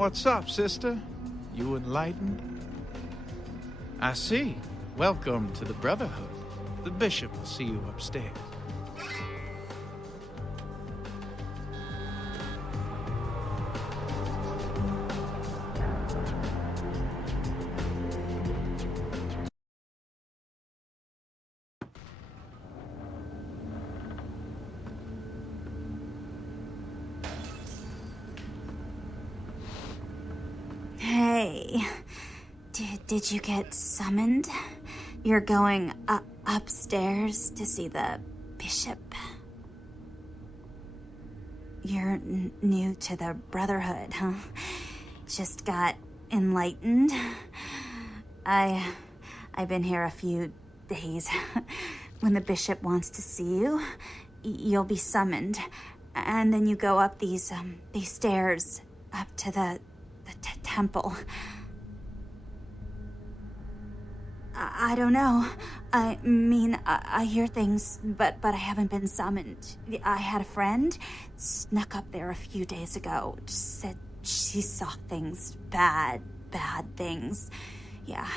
What's up, sister? You enlightened? I see. Welcome to the Brotherhood. The bishop will see you upstairs. Hey, did you get summoned? You're going upstairs to see the bishop. You're new to the Brotherhood, huh? Just got enlightened. I've been here a few days. When the bishop wants to see you, you'll be summoned, and then you go up these stairs up to the temple. I don't know. I mean, I hear things, but I haven't been summoned. I had a friend snuck up there a few days ago. Said she saw things, bad things. Yeah.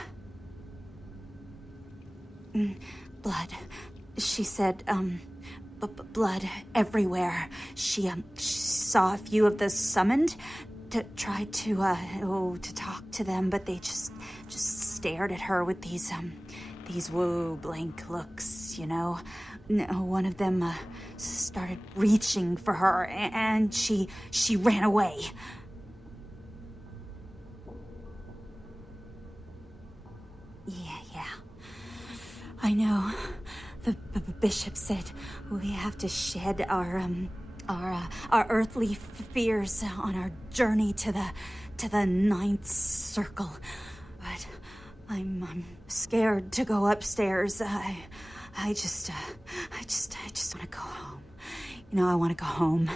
Blood. She said, blood everywhere. She saw a few of the summoned. Tried to talk to them, but they just stared at her with these blank looks, you know. One of them started reaching for her, and she ran away. Yeah. I know. The bishop said we have to shed our earthly fears on our journey to the ninth circle, but I'm scared to go upstairs. I just want to go home. You know, I want to go home.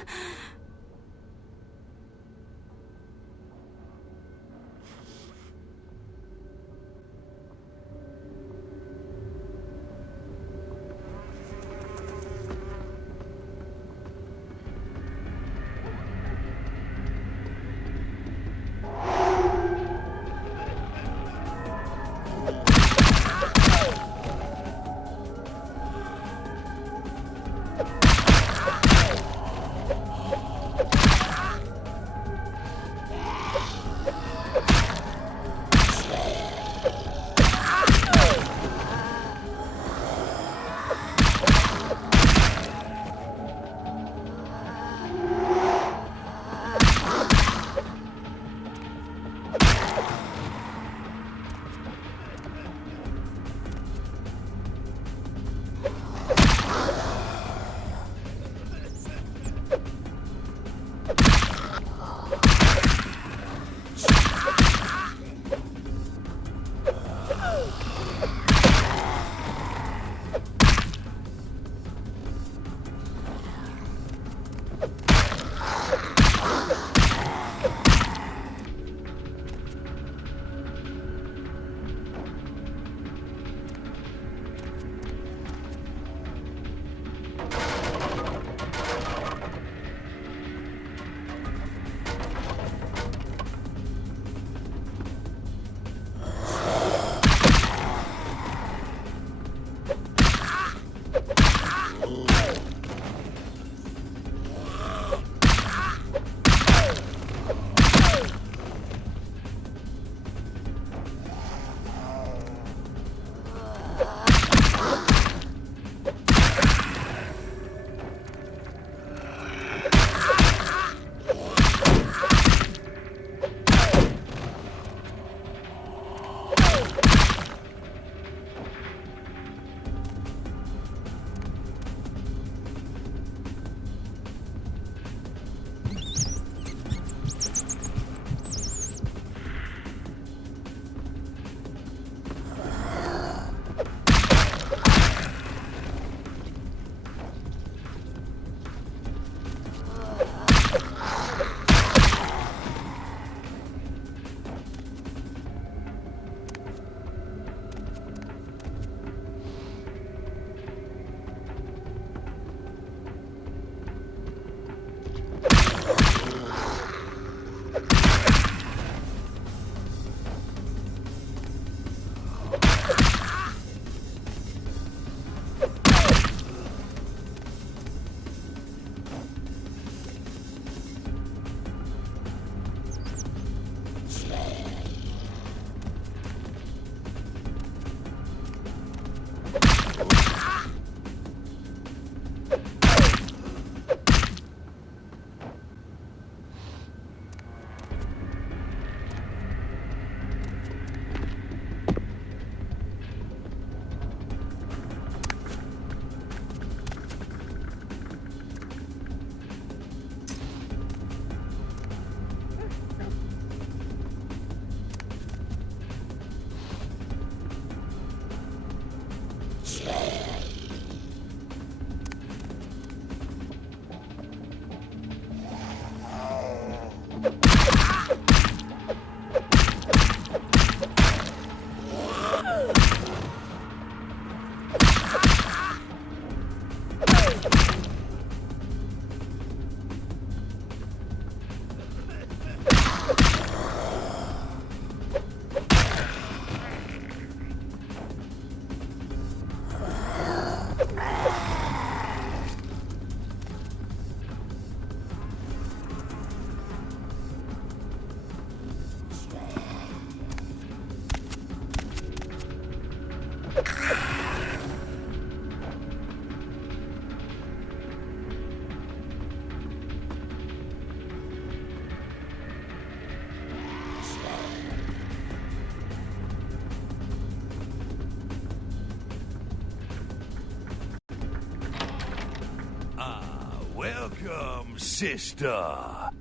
Welcome, sister.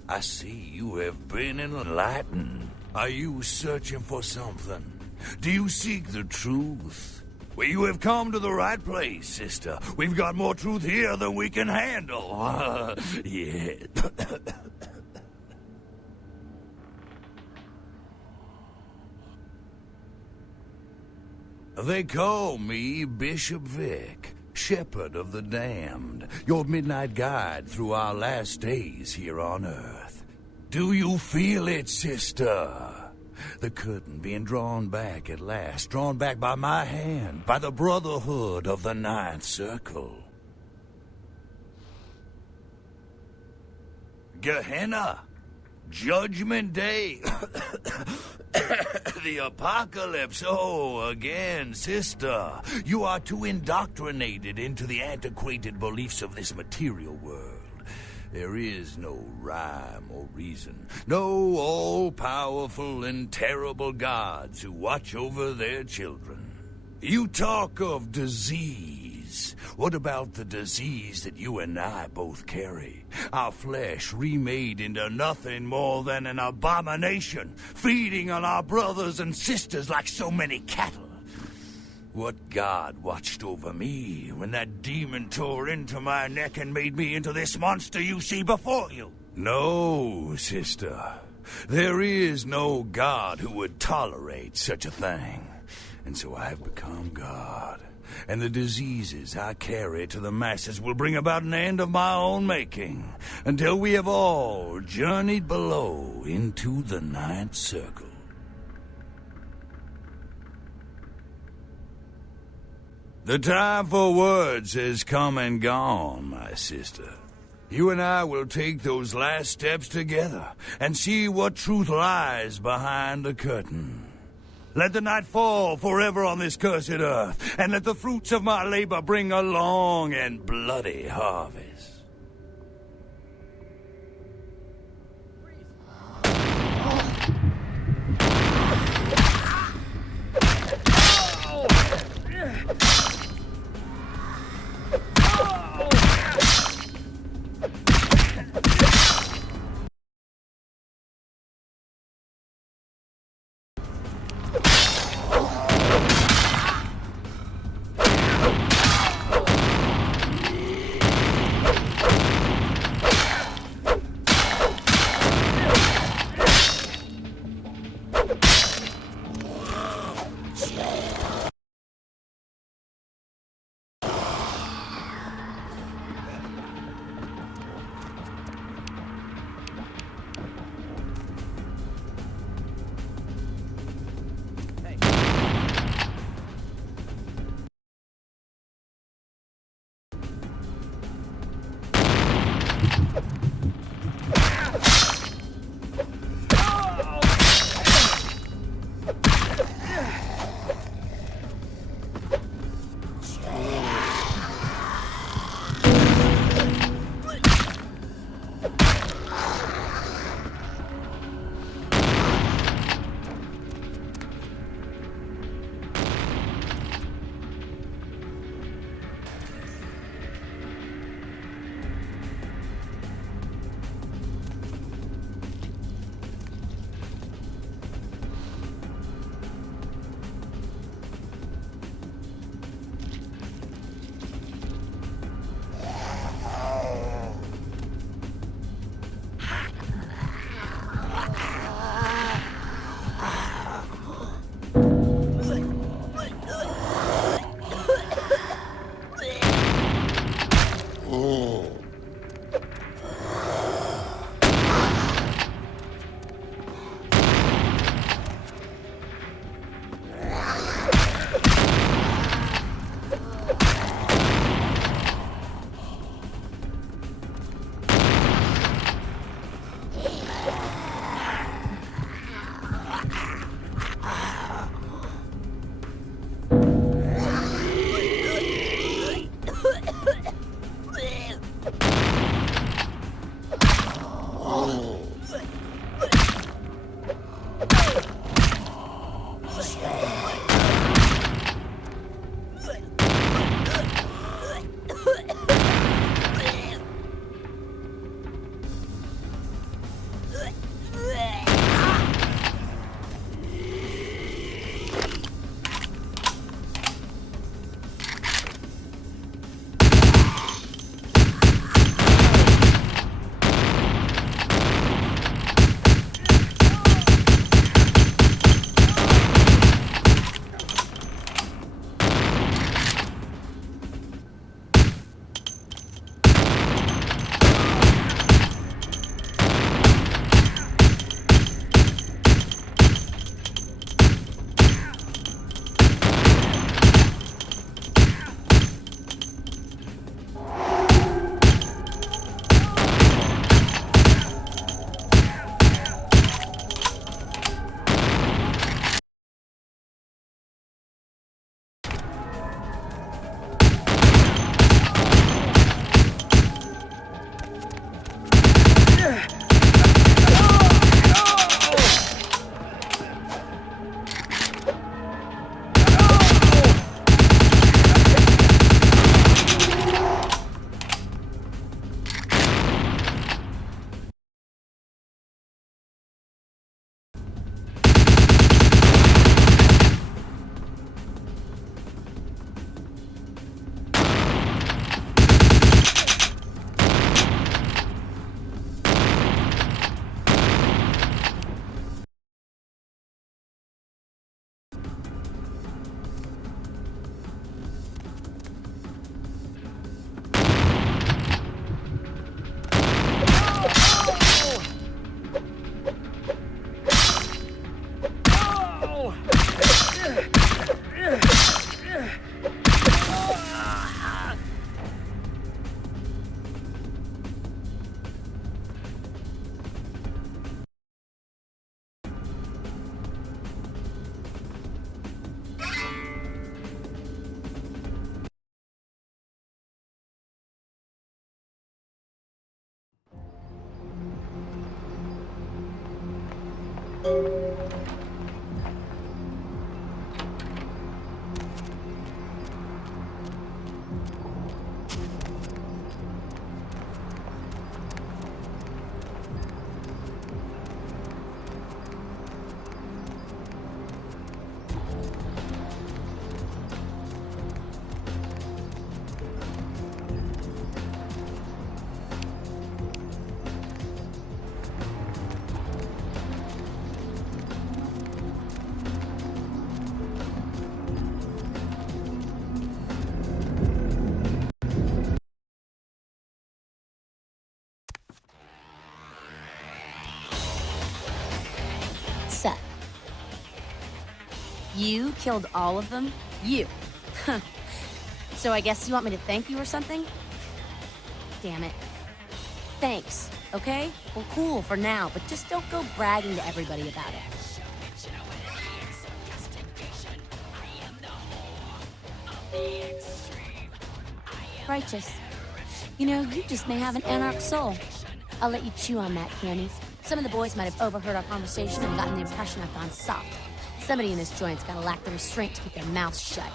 I see you have been enlightened. Are you searching for something? Do you seek the truth? Well, you have come to the right place, sister. We've got more truth here than we can handle. Yeah. They call me Bishop Vic, Shepherd of the Damned, your midnight guide through our last days here on Earth. Do you feel it, sister? The curtain being drawn back at last, drawn back by my hand, by the Brotherhood of the Ninth Circle. Gehenna, Judgment Day, the apocalypse. Oh, again, sister, you are too indoctrinated into the antiquated beliefs of this material world. There is no rhyme or reason, no all-powerful and terrible gods who watch over their children. You talk of disease. What about the disease that you and I both carry? Our flesh remade into nothing more than an abomination, feeding on our brothers and sisters like so many cattle. What god watched over me when that demon tore into my neck and made me into this monster you see before you? No, sister. There is no god who would tolerate such a thing. And so I have become God. And the diseases I carry to the masses will bring about an end of my own making, until we have all journeyed below into the Ninth Circle. The time for words has come and gone, my sister. You and I will take those last steps together and see what truth lies behind the curtain. Let the night fall forever on this cursed earth, and let the fruits of my labor bring a long and bloody harvest. Seth. You killed all of them? You. So I guess you want me to thank you or something? Damn it. Thanks, okay? Well, cool for now, but just don't go bragging to everybody about it. Righteous. You know, you just may have an anarch soul. I'll let you chew on that, Candy. Some of the boys might have overheard our conversation and gotten the impression I've gone soft. Somebody in this joint's gotta lack the restraint to keep their mouths shut.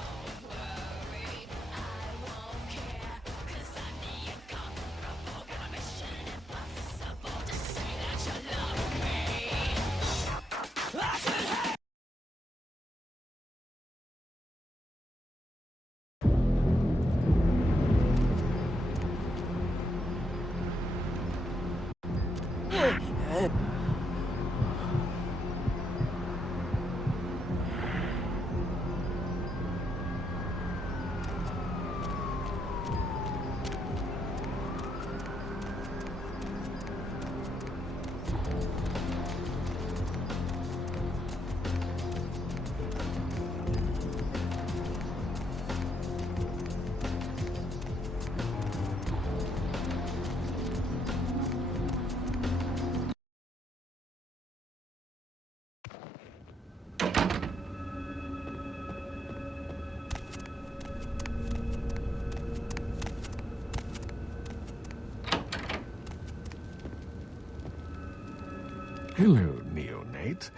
Hello, neonate.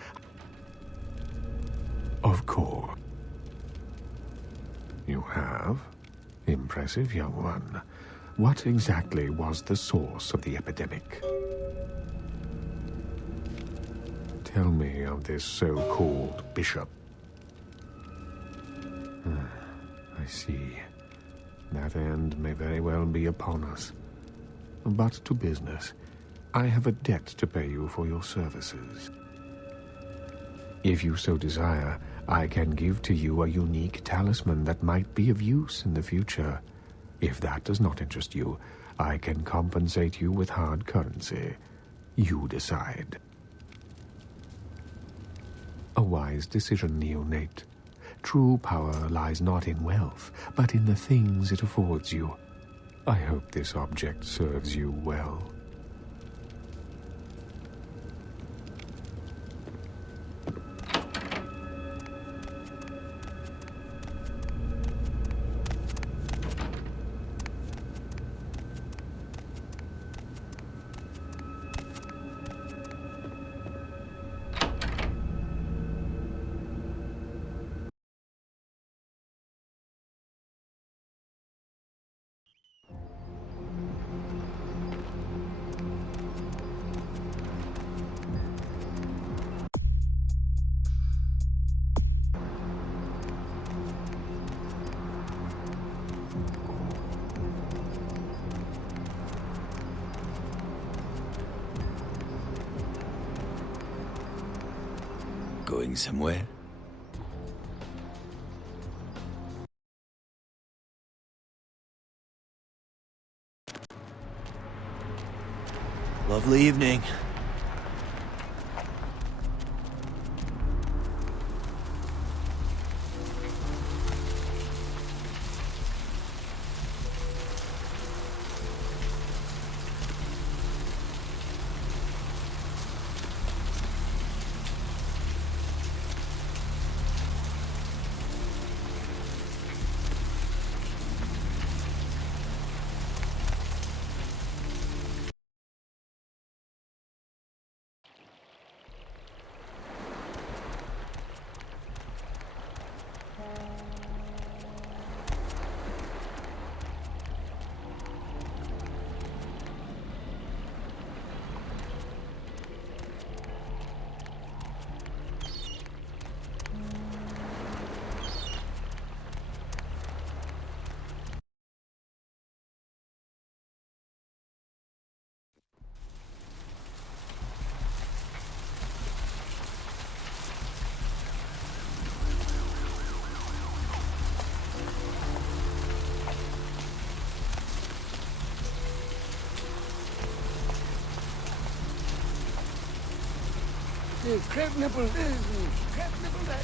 Of course. Ghoul. You have? Impressive, young one. What exactly was the source of the epidemic? Tell me of this so-called bishop. I see. That end may very well be upon us. But to business. I have a debt to pay you for your services. If you so desire, I can give to you a unique talisman that might be of use in the future. If that does not interest you, I can compensate you with hard currency. You decide. A wise decision, neonate. True power lies not in wealth, but in the things it affords you. I hope this object serves you well. Going somewhere? Lovely evening. Crab nipple this, crab nipple that.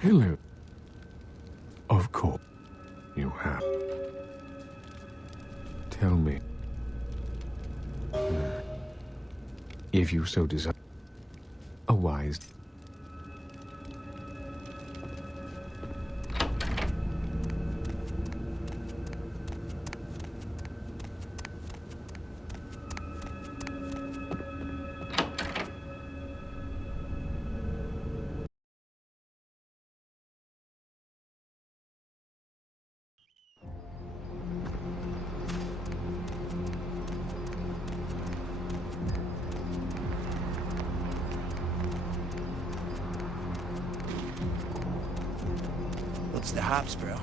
Hello. Of course, you have. Tell me. If you so desire. A wise. What's the hops, bro?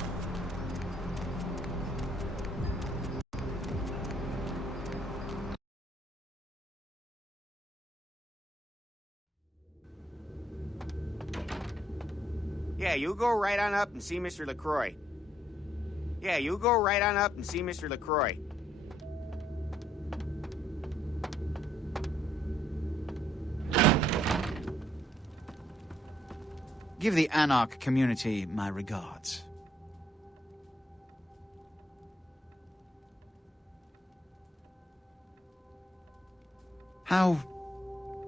Yeah, you go right on up and see Mr. LaCroix. Yeah, you go right on up and see Mr. LaCroix. Give the Anarch community my regards. How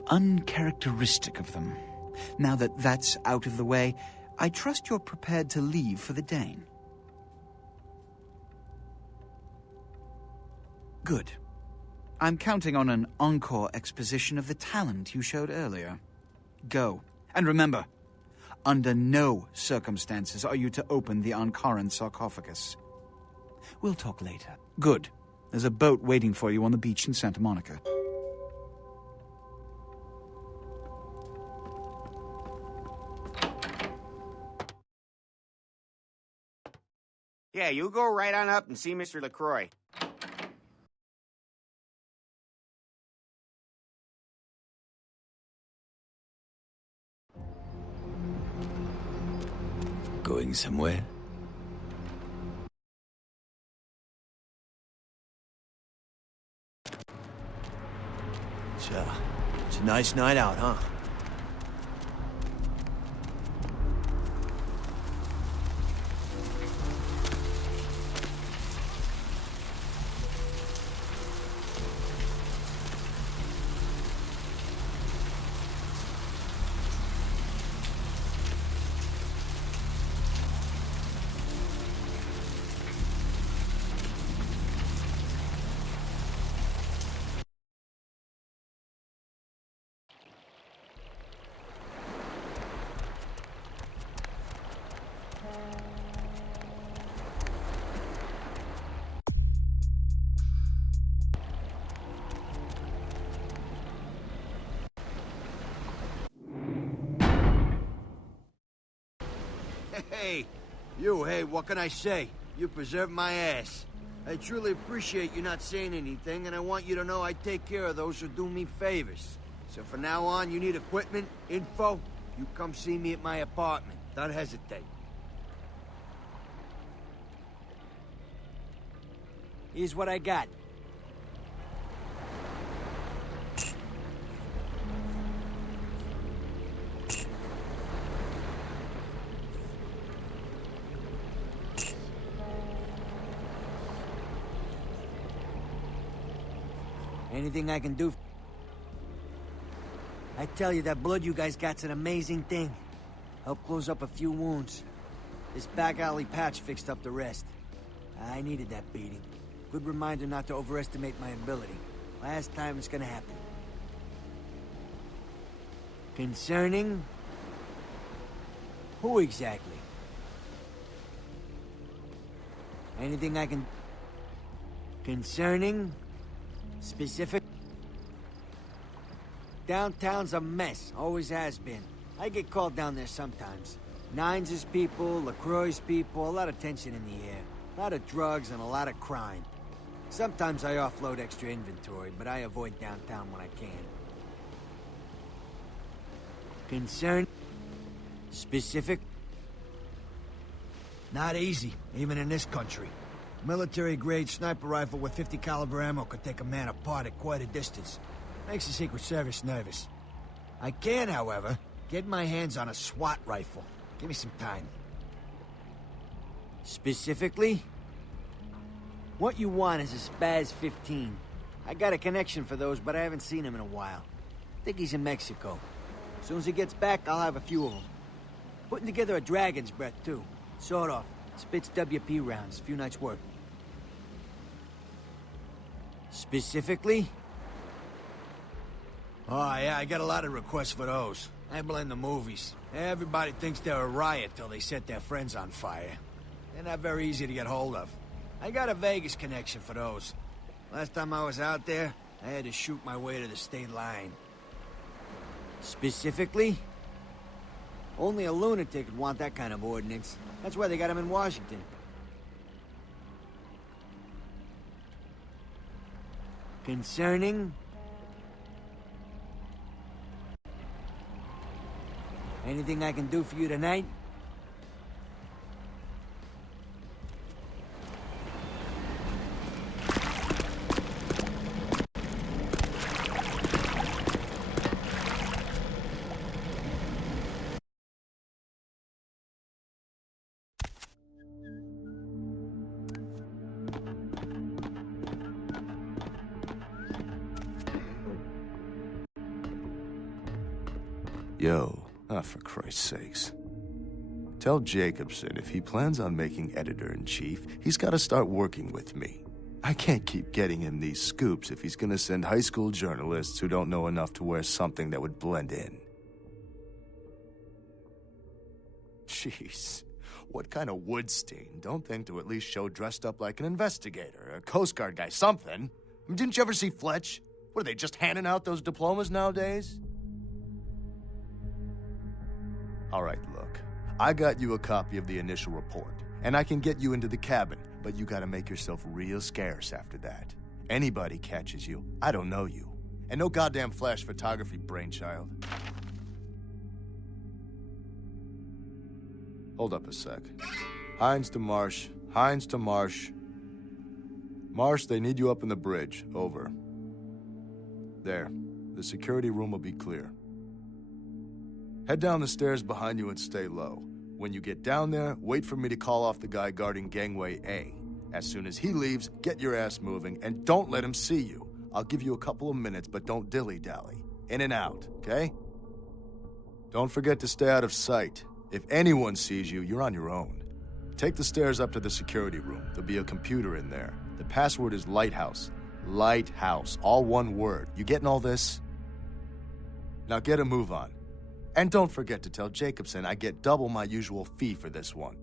uncharacteristic of them. Now that that's out of the way, I trust you're prepared to leave for the Dane. Good. I'm counting on an encore exposition of the talent you showed earlier. Go. And remember, under no circumstances are you to open the Ankaran sarcophagus. We'll talk later. Good. There's a boat waiting for you on the beach in Santa Monica. Yeah, you go right on up and see Mr. LaCroix. Going somewhere? It's a nice night out, huh? Hey, what can I say? You preserved my ass. I truly appreciate you not saying anything, and I want you to know I take care of those who do me favors. So from now on, you need equipment, info, you come see me at my apartment. Don't hesitate. Here's what I got. Anything I can do? I tell you, that blood you guys got's an amazing thing. Helped close up a few wounds. This back alley patch fixed up the rest. I needed that beating. Good reminder not to overestimate my ability. Last time it's gonna happen. Concerning? Who exactly? Anything I can... Concerning? Specific? Downtown's a mess. Always has been. I get called down there sometimes. Nines' people, LaCroix's people, a lot of tension in the air. A lot of drugs and a lot of crime. Sometimes I offload extra inventory, but I avoid downtown when I can. Concern? Specific? Not easy, even in this country. Military-grade sniper rifle with 50 caliber ammo could take a man apart at quite a distance. Makes the Secret Service nervous. I can, however, get my hands on a SWAT rifle. Give me some time. Specifically? What you want is a Spaz 15. I got a connection for those, but I haven't seen him in a while. Think he's in Mexico. As soon as he gets back, I'll have a few of them. Putting together a Dragon's Breath, too. Sort of. Spits WP rounds. Few nights' work. Specifically? Oh, yeah, I got a lot of requests for those. I blame the movies. Everybody thinks they're a riot till they set their friends on fire. They're not very easy to get hold of. I got a Vegas connection for those. Last time I was out there, I had to shoot my way to the state line. Specifically? Only a lunatic would want that kind of ordinance. That's why they got him in Washington. Concerning? Anything I can do for you tonight? Yo, for Christ's sakes. Tell Jacobson if he plans on making editor-in-chief, he's got to start working with me. I can't keep getting him these scoops if he's gonna send high school journalists who don't know enough to wear something that would blend in. Jeez, what kind of Woodstein don't think to at least show dressed up like an investigator, a Coast Guard guy, something? Didn't you ever see Fletch? What, are they just handing out those diplomas nowadays? All right, look. I got you a copy of the initial report, and I can get you into the cabin, but you gotta make yourself real scarce after that. Anybody catches you, I don't know you. And no goddamn flash photography, brainchild. Hold up a sec. Hines to Marsh. Hines to Marsh. Marsh, they need you up in the bridge. Over. There. The security room will be clear. Head down the stairs behind you and stay low. When you get down there, wait for me to call off the guy guarding Gangway A. As soon as he leaves, get your ass moving, and don't let him see you. I'll give you a couple of minutes, but don't dilly-dally. In and out, okay? Don't forget to stay out of sight. If anyone sees you, you're on your own. Take the stairs up to the security room. There'll be a computer in there. The password is Lighthouse. Lighthouse. All one word. You getting all this? Now get a move on. And don't forget to tell Jacobson I get double my usual fee for this one.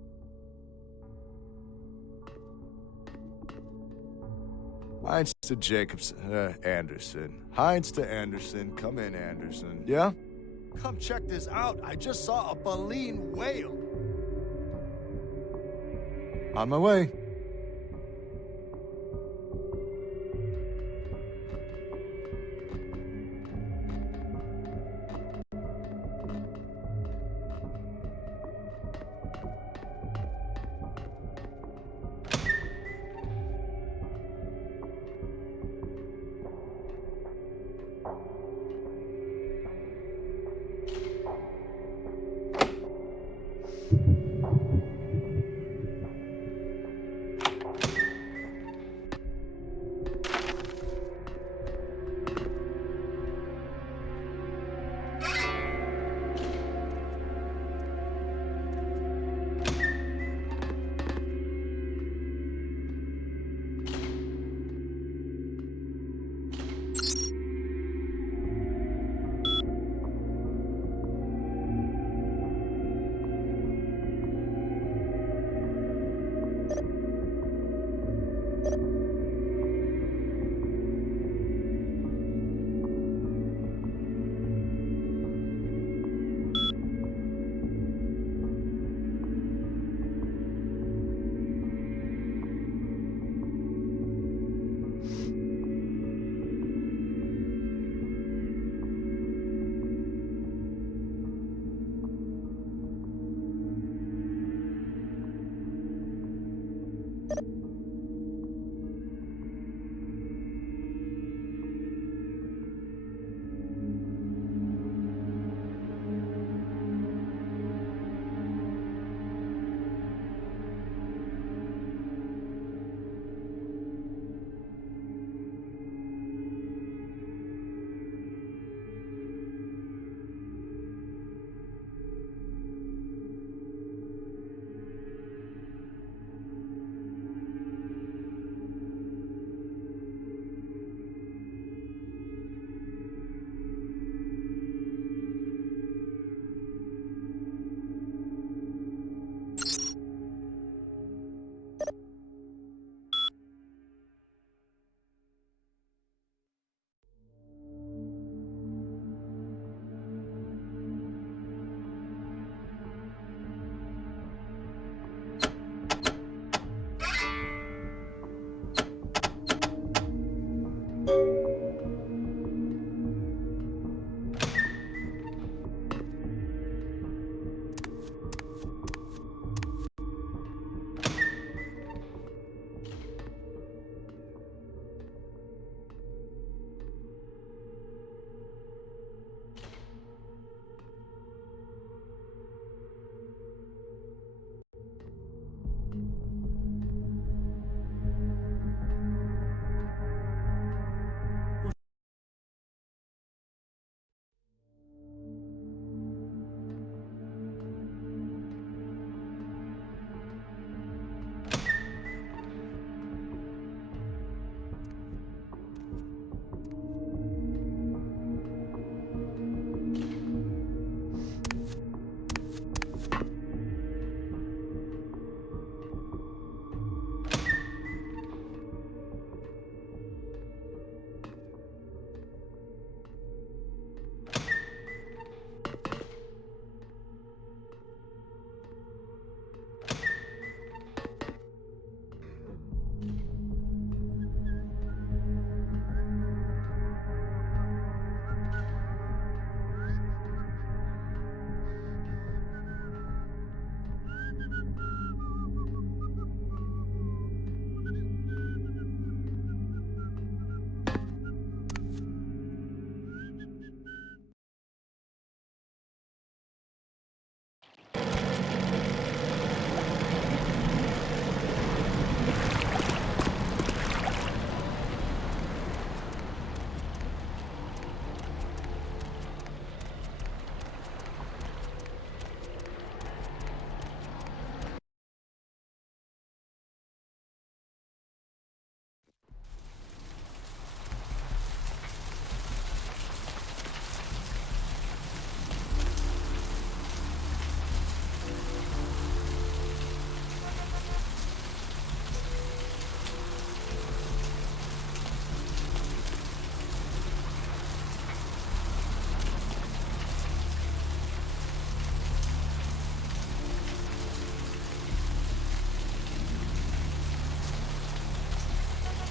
Hines to Jacobson, Anderson. Hines to Anderson. Come in, Anderson. Yeah? Come check this out. I just saw a baleen whale. On my way.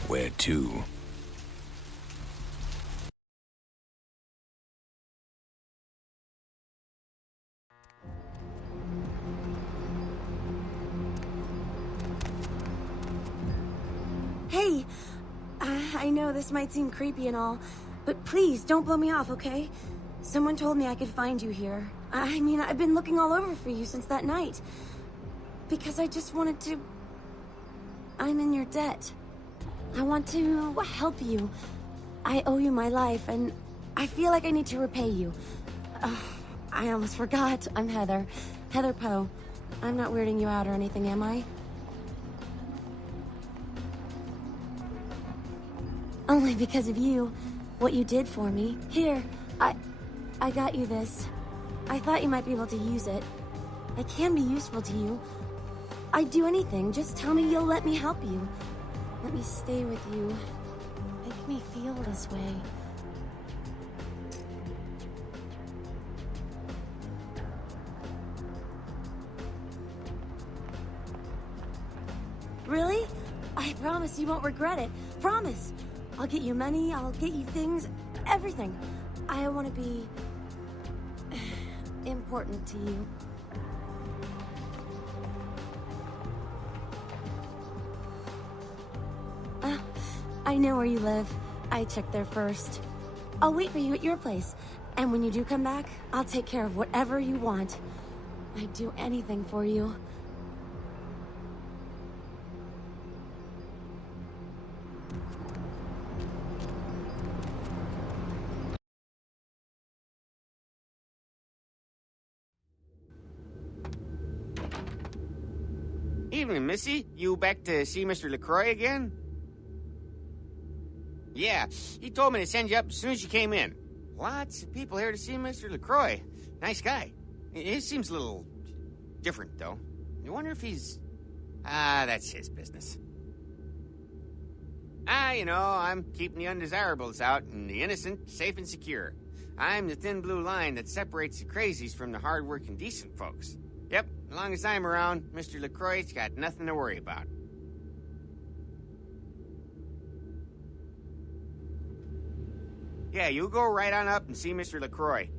Where to? Hey, I know this might seem creepy and all, but please don't blow me off, okay? Someone told me I could find you here. I mean, I've been looking all over for you since that night. Because I just wanted to... I'm in your debt. I want to help you. I owe you my life, and I feel like I need to repay you. I almost forgot. I'm Heather. Heather Poe. I'm not weirding you out or anything, am I? Only because of you. What you did for me. Here, I got you this. I thought you might be able to use it. I can be useful to you. I'd do anything. Just tell me you'll let me help you. Let me stay with you. Make me feel this way. Really? I promise you won't regret it. Promise. I'll get you money, I'll get you things, everything. I want to be... important to you. I know where you live. I checked there first. I'll wait for you at your place. And when you do come back, I'll take care of whatever you want. I'd do anything for you. Evening, Missy. You back to see Mr. LaCroix again? Yeah, he told me to send you up as soon as you came in. Lots of people here to see Mr. LaCroix. Nice guy. He seems a little different, though. You wonder if he's... that's his business. You know, I'm keeping the undesirables out and the innocent safe and secure. I'm the thin blue line that separates the crazies from the hard-working, decent folks. Yep, as long as I'm around, Mr. LaCroix's got nothing to worry about. Yeah, you go right on up and see Mr. LaCroix.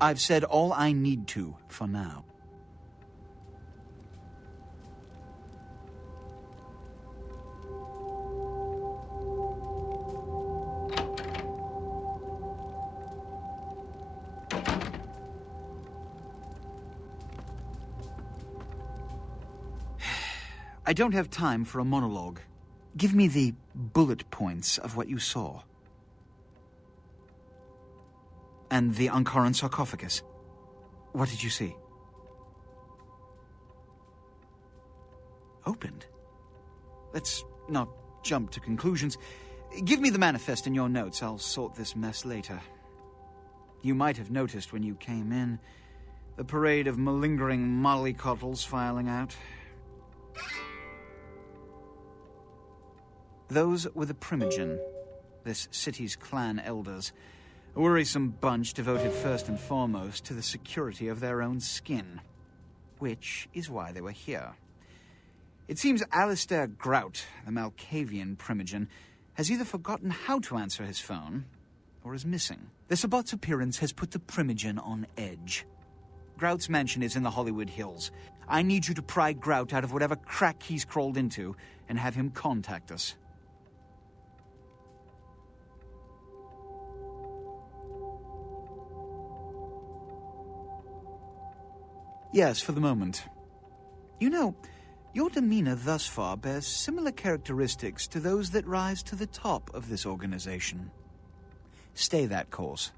I've said all I need to for now. I don't have time for a monologue. Give me the bullet points of what you saw. And the Ankaran sarcophagus. What did you see? Opened? Let's not jump to conclusions. Give me the manifest in your notes. I'll sort this mess later. You might have noticed when you came in, the parade of malingering mollycoddles filing out. Those were the Primogen, this city's clan elders, a worrisome bunch devoted first and foremost to the security of their own skin, which is why they were here. It seems Alistair Grout, the Malkavian Primogen, has either forgotten how to answer his phone, or is missing. The Sabbat's appearance has put the Primogen on edge. Grout's mansion is in the Hollywood Hills. I need you to pry Grout out of whatever crack he's crawled into and have him contact us. Yes, for the moment. You know, your demeanor thus far bears similar characteristics to those that rise to the top of this organization. Stay that course.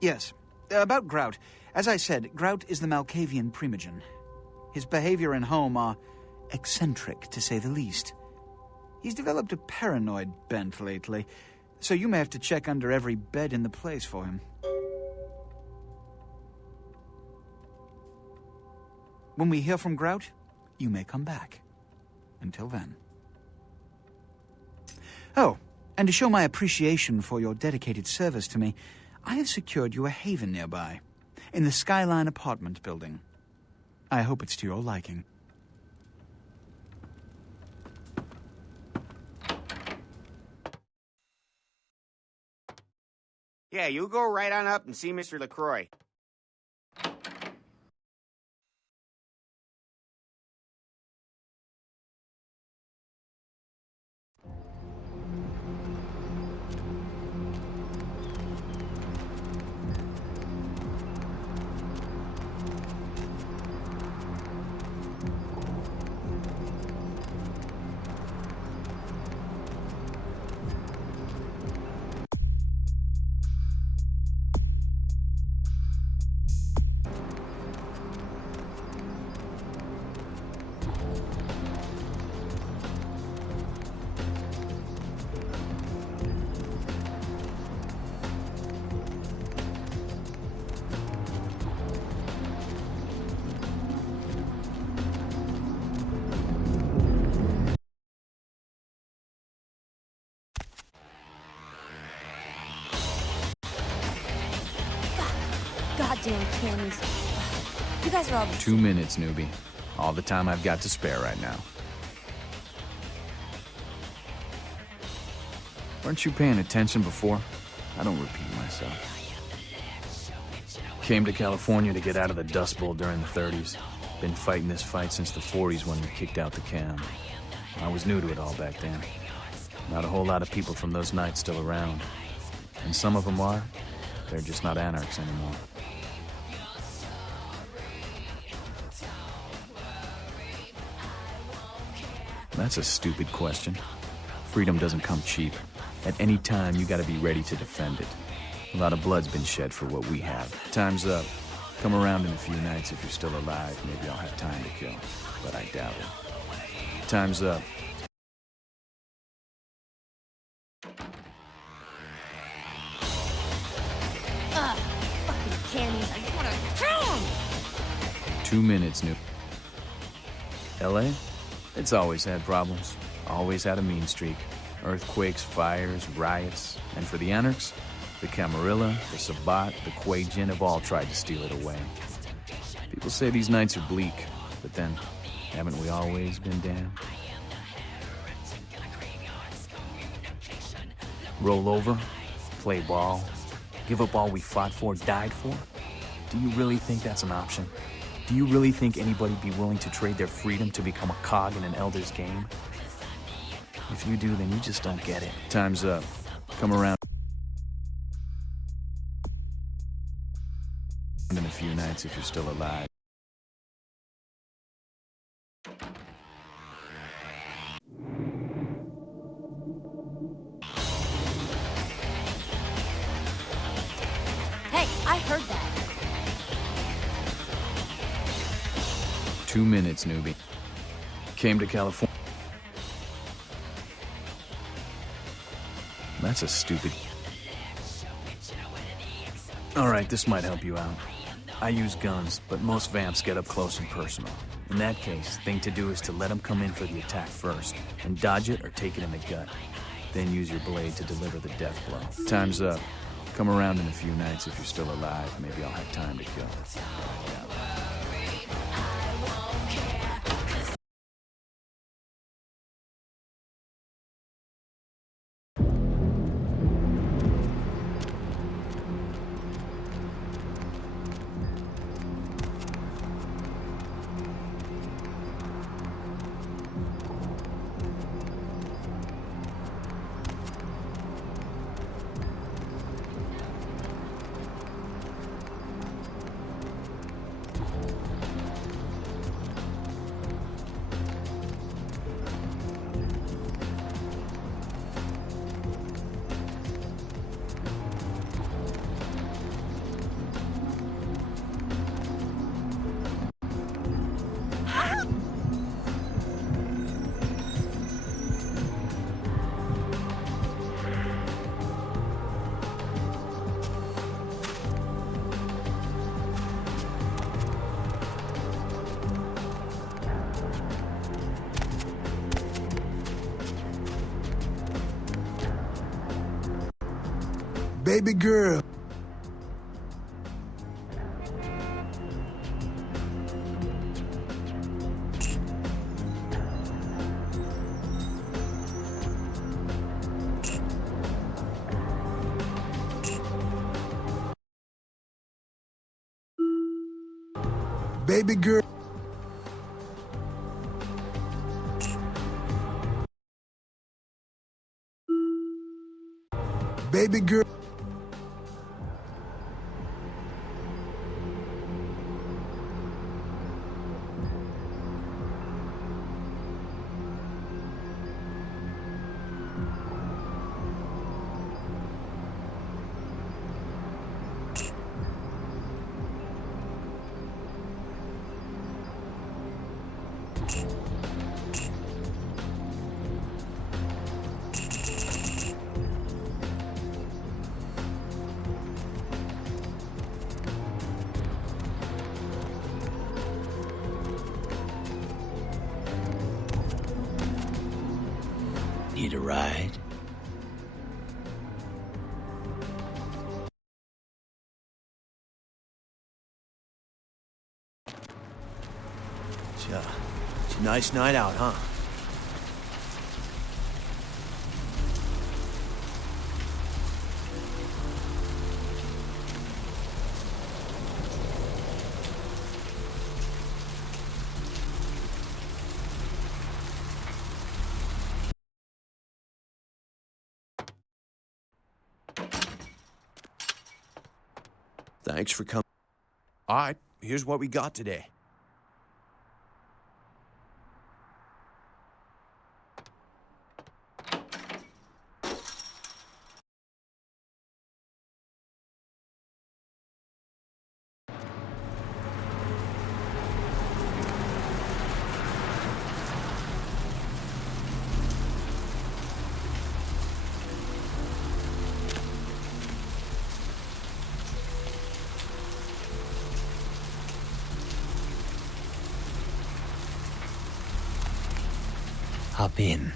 Yes, about Grout. As I said, Grout is the Malkavian Primogen. His behavior and home are eccentric, to say the least. He's developed a paranoid bent lately, so you may have to check under every bed in the place for him. When we hear from Grout, you may come back. Until then. Oh, and to show my appreciation for your dedicated service to me, I have secured you a haven nearby, in the Skyline apartment building. I hope it's to your liking. Yeah, you go right on up and see Mr. LaCroix. Goddamn candies. You guys are all... 2 minutes, newbie. All the time I've got to spare right now. Weren't you paying attention before? I don't repeat myself. Came to California to get out of the Dust Bowl during the 30s. Been fighting this fight since the 40s when we kicked out the cam. I was new to it all back then. Not a whole lot of people from those nights still around. And some of them are. They're just not anarchs anymore. That's a stupid question. Freedom doesn't come cheap. At any time, you gotta be ready to defend it. A lot of blood's been shed for what we have. Time's up. Come around in a few nights if you're still alive. Maybe I'll have time to kill. But I doubt it. Time's up. Fucking candies. I just wanna kill them! 2 minutes, new. LA? It's always had problems. Always had a mean streak. Earthquakes, fires, riots. And for the anarchs, the Camarilla, the Sabbat, the Quajin have all tried to steal it away. People say these nights are bleak, but then, haven't we always been damned? Roll over, play ball, give up all we fought for, died for? Do you really think that's an option? Do you really think anybody'd be willing to trade their freedom to become a cog in an elder's game? If you do, then you just don't get it. Time's up. Come around in a few nights if you're still alive. Hey, I heard that. 2 minutes, newbie. Came to California. That's a stupid... Alright, this might help you out. I use guns, but most vamps get up close and personal. In that case, thing to do is to let them come in for the attack first, and dodge it or take it in the gut. Then use your blade to deliver the death blow. Time's up. Come around in a few nights if you're still alive. Maybe I'll have time to kill. Baby girl. Baby girl. Baby girl. Need a ride? It's a nice night out, huh? Thanks for coming. All right, here's what we got today. Hop in.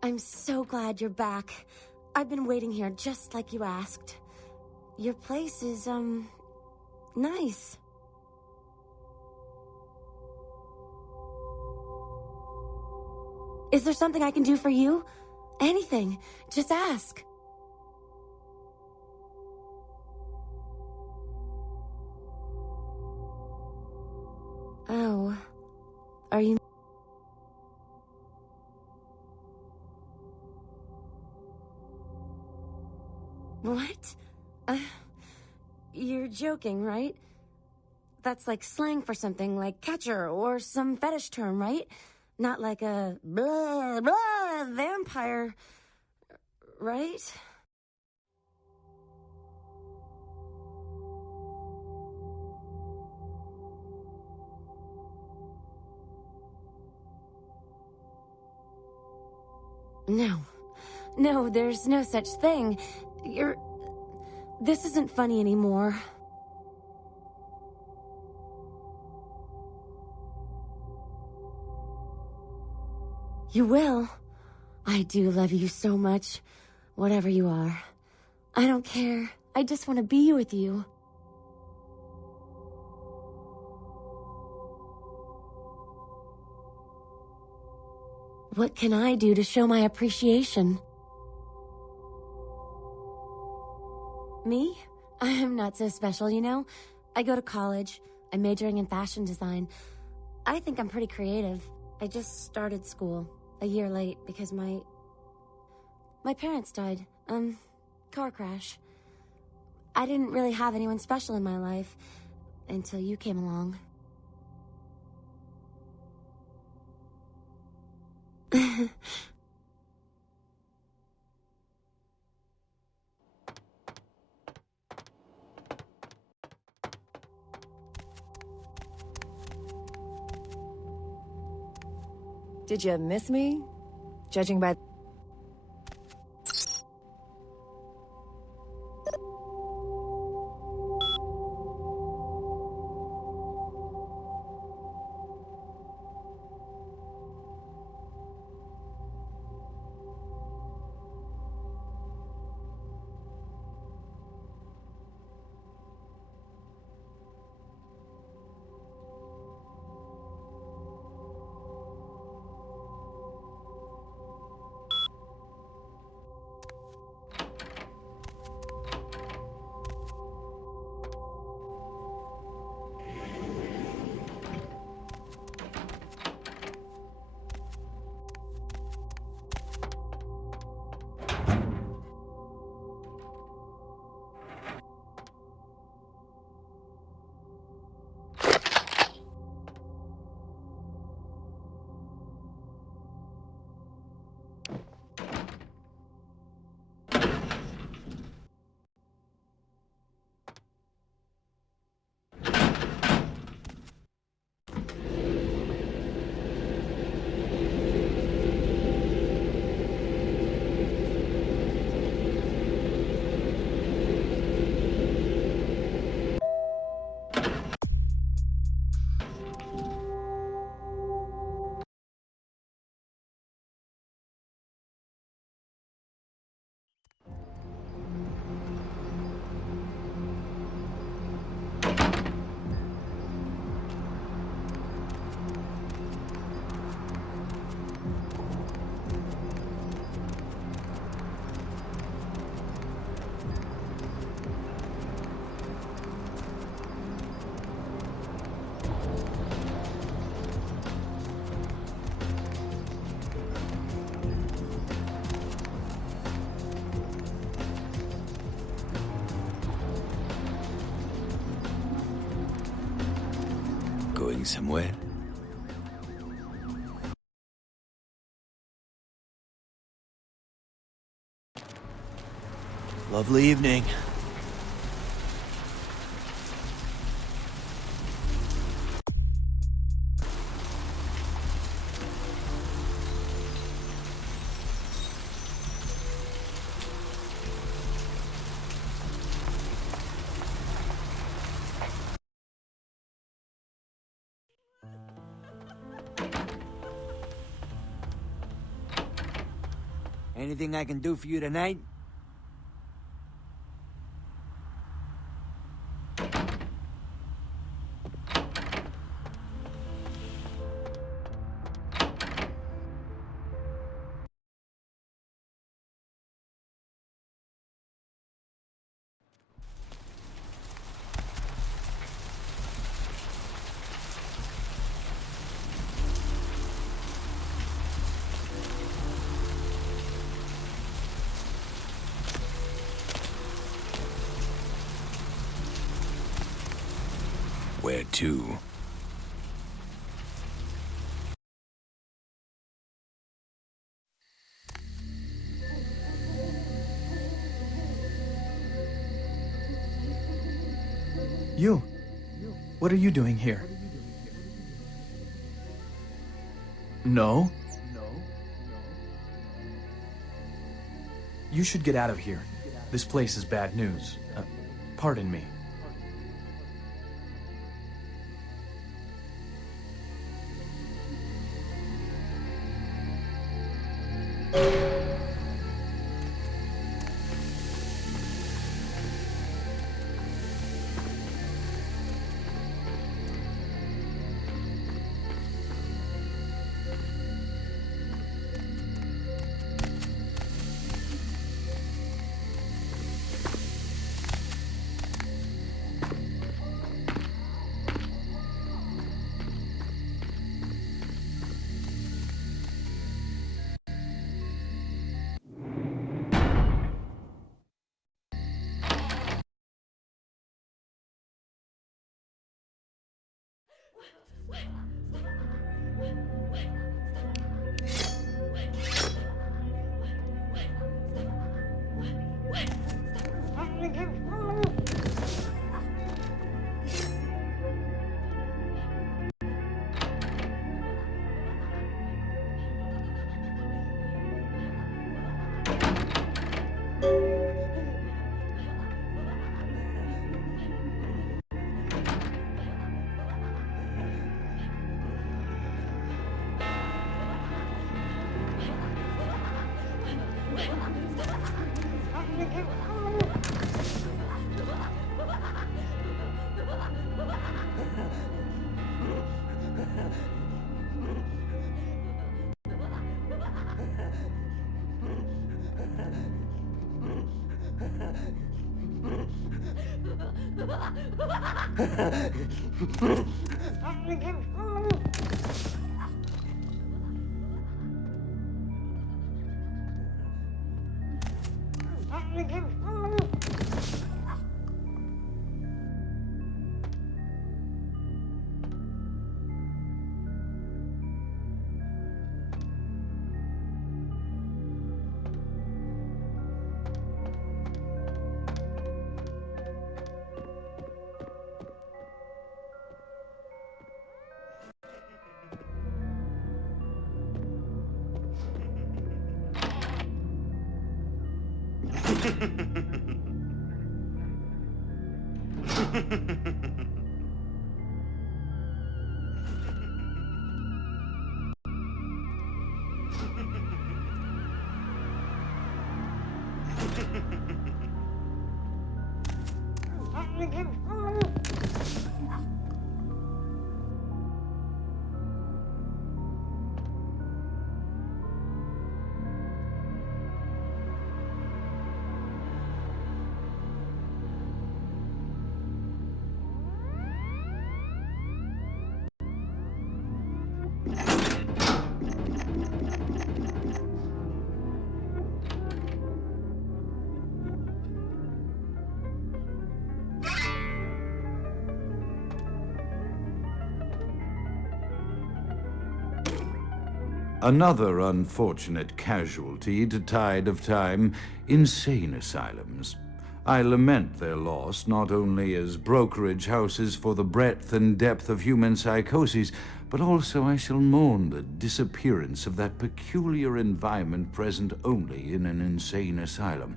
I'm so glad you're back. I've been waiting here just like you asked. Your place is, nice. Is there something I can do for you? Anything. Just ask. Oh. Are you... What? You're joking, right? That's like slang for something like catcher or some fetish term, right? Not like a blah, blah, vampire, right? No. No, there's no such thing. This isn't funny anymore. You will. I do love you so much, whatever you are. I don't care. I just want to be with you. What can I do to show my appreciation? Me? I'm not so special, you know? I go to college. I'm majoring in fashion design. I think I'm pretty creative. I just started school a year late because my parents died. Car crash. I didn't really have anyone special in my life until you came along. Did you miss me? Judging by... Going somewhere? Lovely evening. Anything I can do for you tonight? Where to? You! What are you doing here? No? You should get out of here. This place is bad news. Pardon me. Another unfortunate casualty to tide of time, insane asylums. I lament their loss not only as brokerage houses for the breadth and depth of human psychoses, but also I shall mourn the disappearance of that peculiar environment present only in an insane asylum.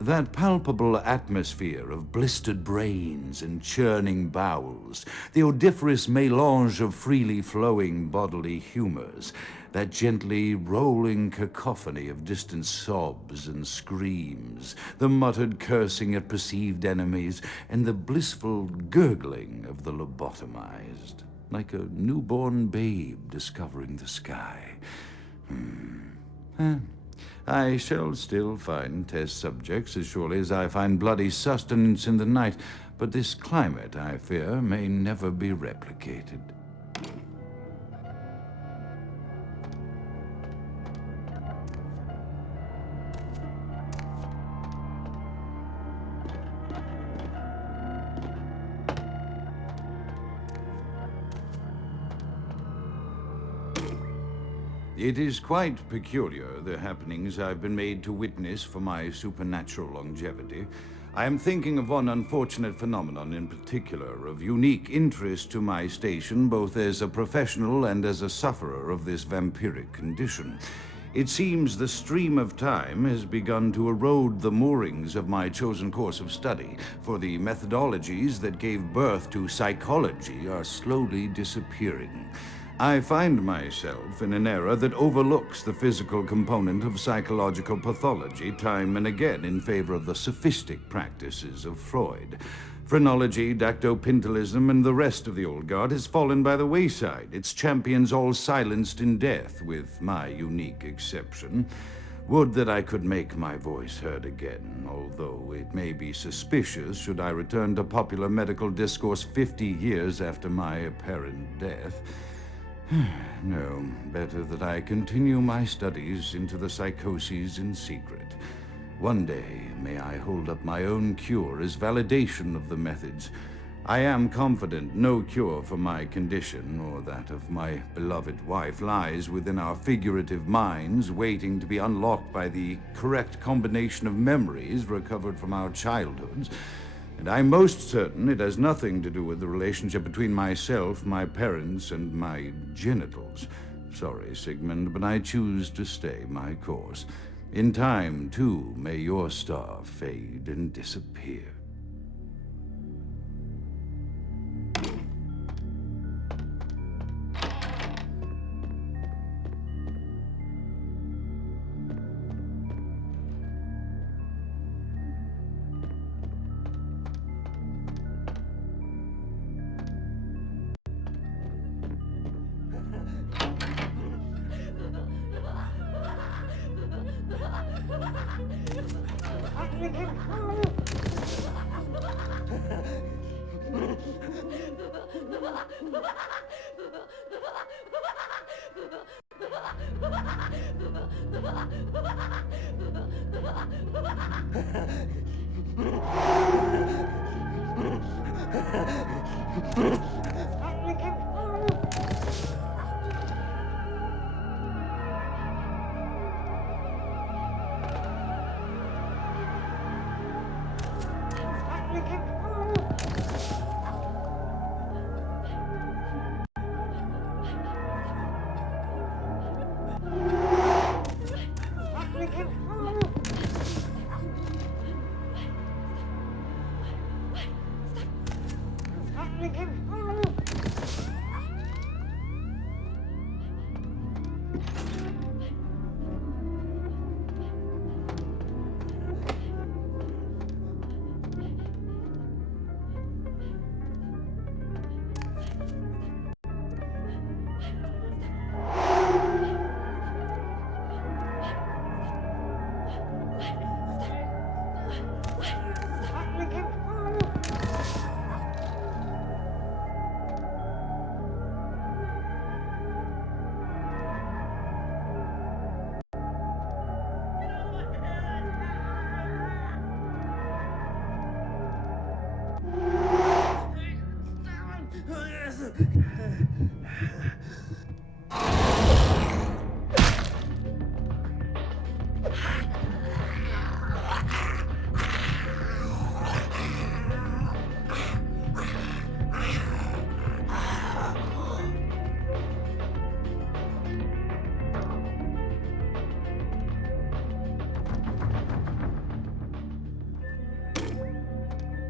That palpable atmosphere of blistered brains and churning bowels, the odoriferous melange of freely flowing bodily humors, that gently rolling cacophony of distant sobs and screams, the muttered cursing at perceived enemies, and the blissful gurgling of the lobotomized, like a newborn babe discovering the sky. I shall still find test subjects as surely as I find bloody sustenance in the night, but this climate, I fear, may never be replicated. It is quite peculiar, the happenings I've been made to witness for my supernatural longevity. I am thinking of one unfortunate phenomenon in particular, of unique interest to my station, both as a professional and as a sufferer of this vampiric condition. It seems the stream of time has begun to erode the moorings of my chosen course of study, for the methodologies that gave birth to psychology are slowly disappearing. I find myself in an era that overlooks the physical component of psychological pathology time and again in favor of the sophistic practices of Freud. Phrenology, dactopintilism, and the rest of the old guard has fallen by the wayside, its champions all silenced in death, with my unique exception. Would that I could make my voice heard again, although it may be suspicious should I return to popular medical discourse 50 years after my apparent death. No, better that I continue my studies into the psychoses in secret. One day, may I hold up my own cure as validation of the methods. I am confident no cure for my condition, or that of my beloved wife, lies within our figurative minds, waiting to be unlocked by the correct combination of memories recovered from our childhoods. And I'm most certain it has nothing to do with the relationship between myself, my parents, and my genitals. Sorry, Sigmund, but I choose to stay my course. In time, too, may your star fade and disappear.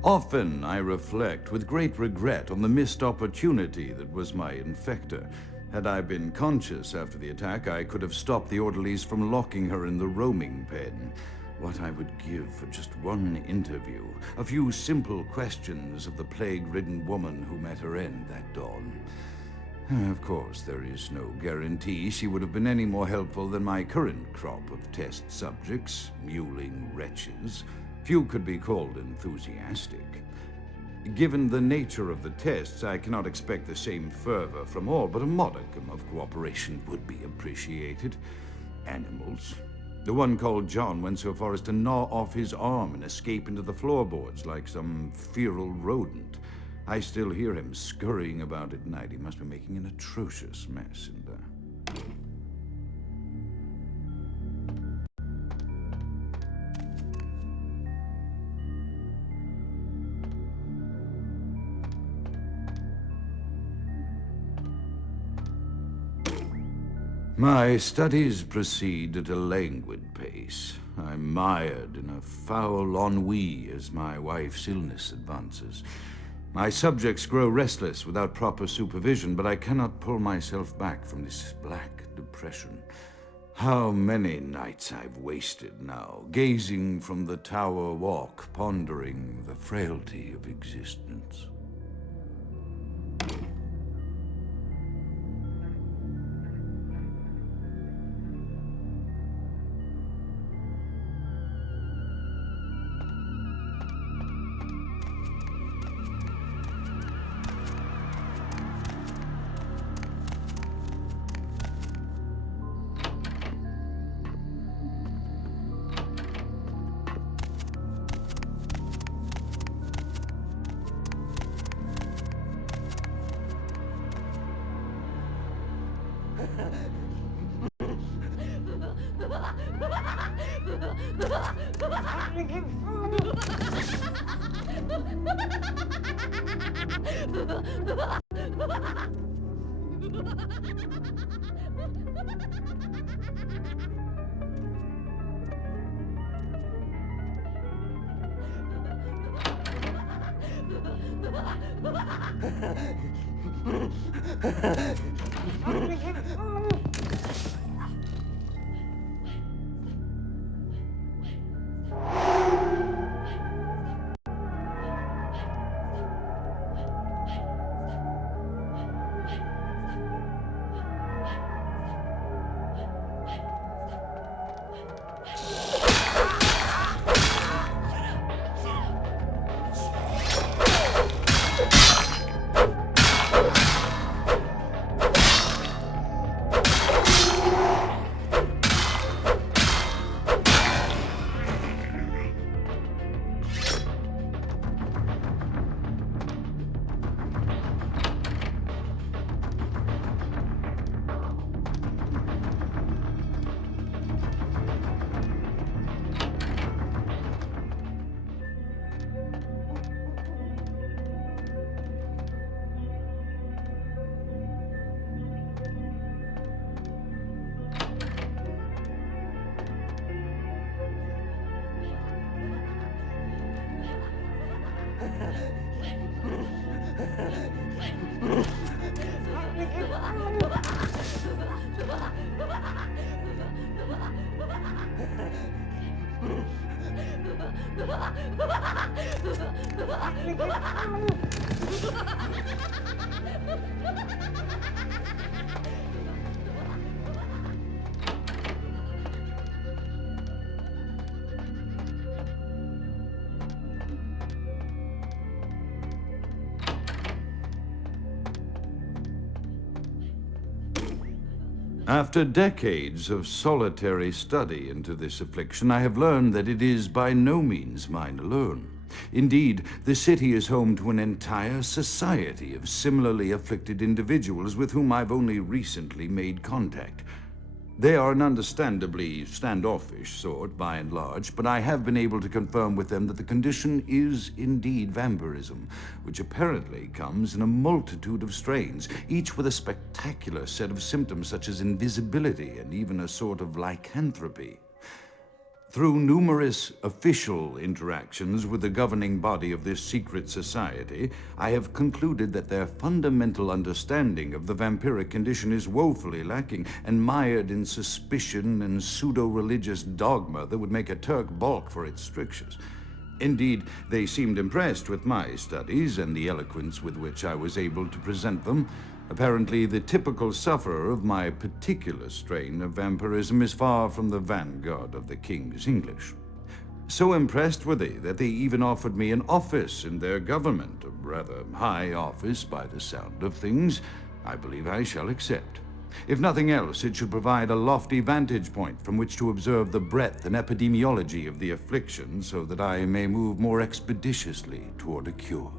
Often I reflect with great regret on the missed opportunity that was my infector. Had I been conscious after the attack, I could have stopped the orderlies from locking her in the roaming pen. What I would give for just one interview, a few simple questions of the plague-ridden woman who met her end that dawn. Of course, there is no guarantee she would have been any more helpful than my current crop of test subjects, mewling wretches. Few could be called enthusiastic. Given the nature of the tests, I cannot expect the same fervor from all, but a modicum of cooperation would be appreciated. Animals. The one called John went so far as to gnaw off his arm and escape into the floorboards like some feral rodent. I still hear him scurrying about at night. He must be making an atrocious mess in there. My studies proceed at a languid pace. I'm mired in a foul ennui as my wife's illness advances. My subjects grow restless without proper supervision, but I cannot pull myself back from this black depression. How many nights I've wasted now, gazing from the tower walk, pondering the frailty of existence. After decades of solitary study into this affliction, I have learned that it is by no means mine alone. Indeed, the city is home to an entire society of similarly afflicted individuals with whom I've only recently made contact. They are an understandably standoffish sort, by and large, but I have been able to confirm with them that the condition is indeed vampirism, which apparently comes in a multitude of strains, each with a spectacular set of symptoms such as invisibility and even a sort of lycanthropy. Through numerous official interactions with the governing body of this secret society, I have concluded that their fundamental understanding of the vampiric condition is woefully lacking and mired in suspicion and pseudo-religious dogma that would make a Turk balk for its strictures. Indeed, they seemed impressed with my studies and the eloquence with which I was able to present them. Apparently, the typical sufferer of my particular strain of vampirism is far from the vanguard of the King's English. So impressed were they that they even offered me an office in their government, a rather high office by the sound of things. I believe I shall accept. If nothing else, it should provide a lofty vantage point from which to observe the breadth and epidemiology of the affliction so that I may move more expeditiously toward a cure.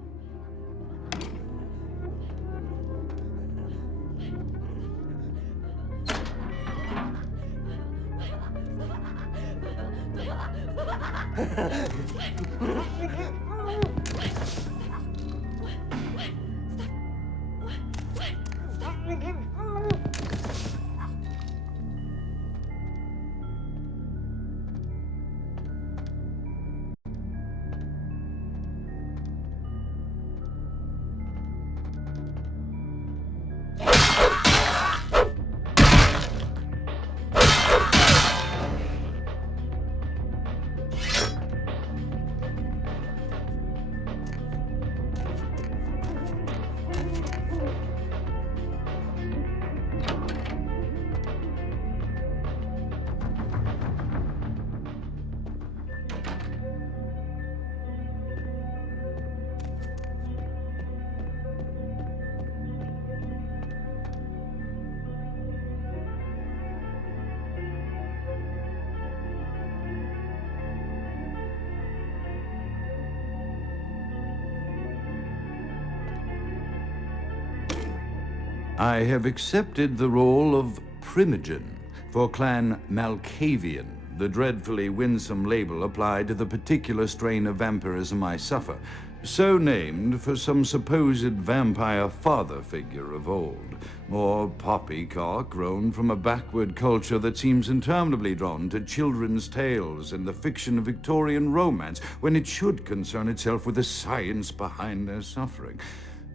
I have accepted the role of Primogen for Clan Malkavian, the dreadfully winsome label applied to the particular strain of vampirism I suffer, so named for some supposed vampire father figure of old, more poppycock grown from a backward culture that seems interminably drawn to children's tales and the fiction of Victorian romance when it should concern itself with the science behind their suffering.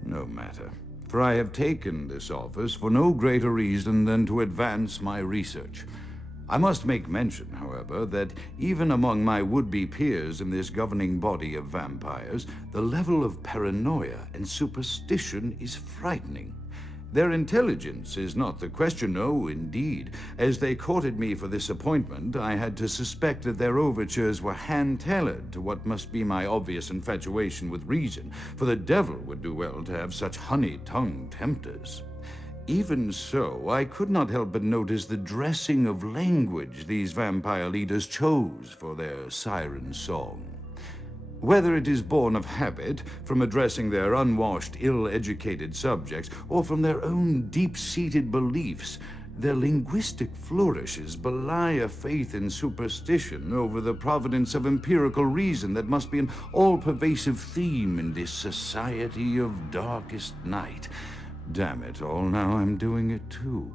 No matter, for I have taken this office for no greater reason than to advance my research. I must make mention, however, that even among my would-be peers in this governing body of vampires, the level of paranoia and superstition is frightening. Their intelligence is not the question, no, indeed. As they courted me for this appointment, I had to suspect that their overtures were hand-tailored to what must be my obvious infatuation with reason, for the devil would do well to have such honey-tongued tempters. Even so, I could not help but notice the dressing of language these vampire leaders chose for their siren song. Whether it is born of habit, from addressing their unwashed, ill-educated subjects, or from their own deep-seated beliefs, their linguistic flourishes belie a faith in superstition over the providence of empirical reason that must be an all-pervasive theme in this society of darkest night. Damn it all, now I'm doing it too.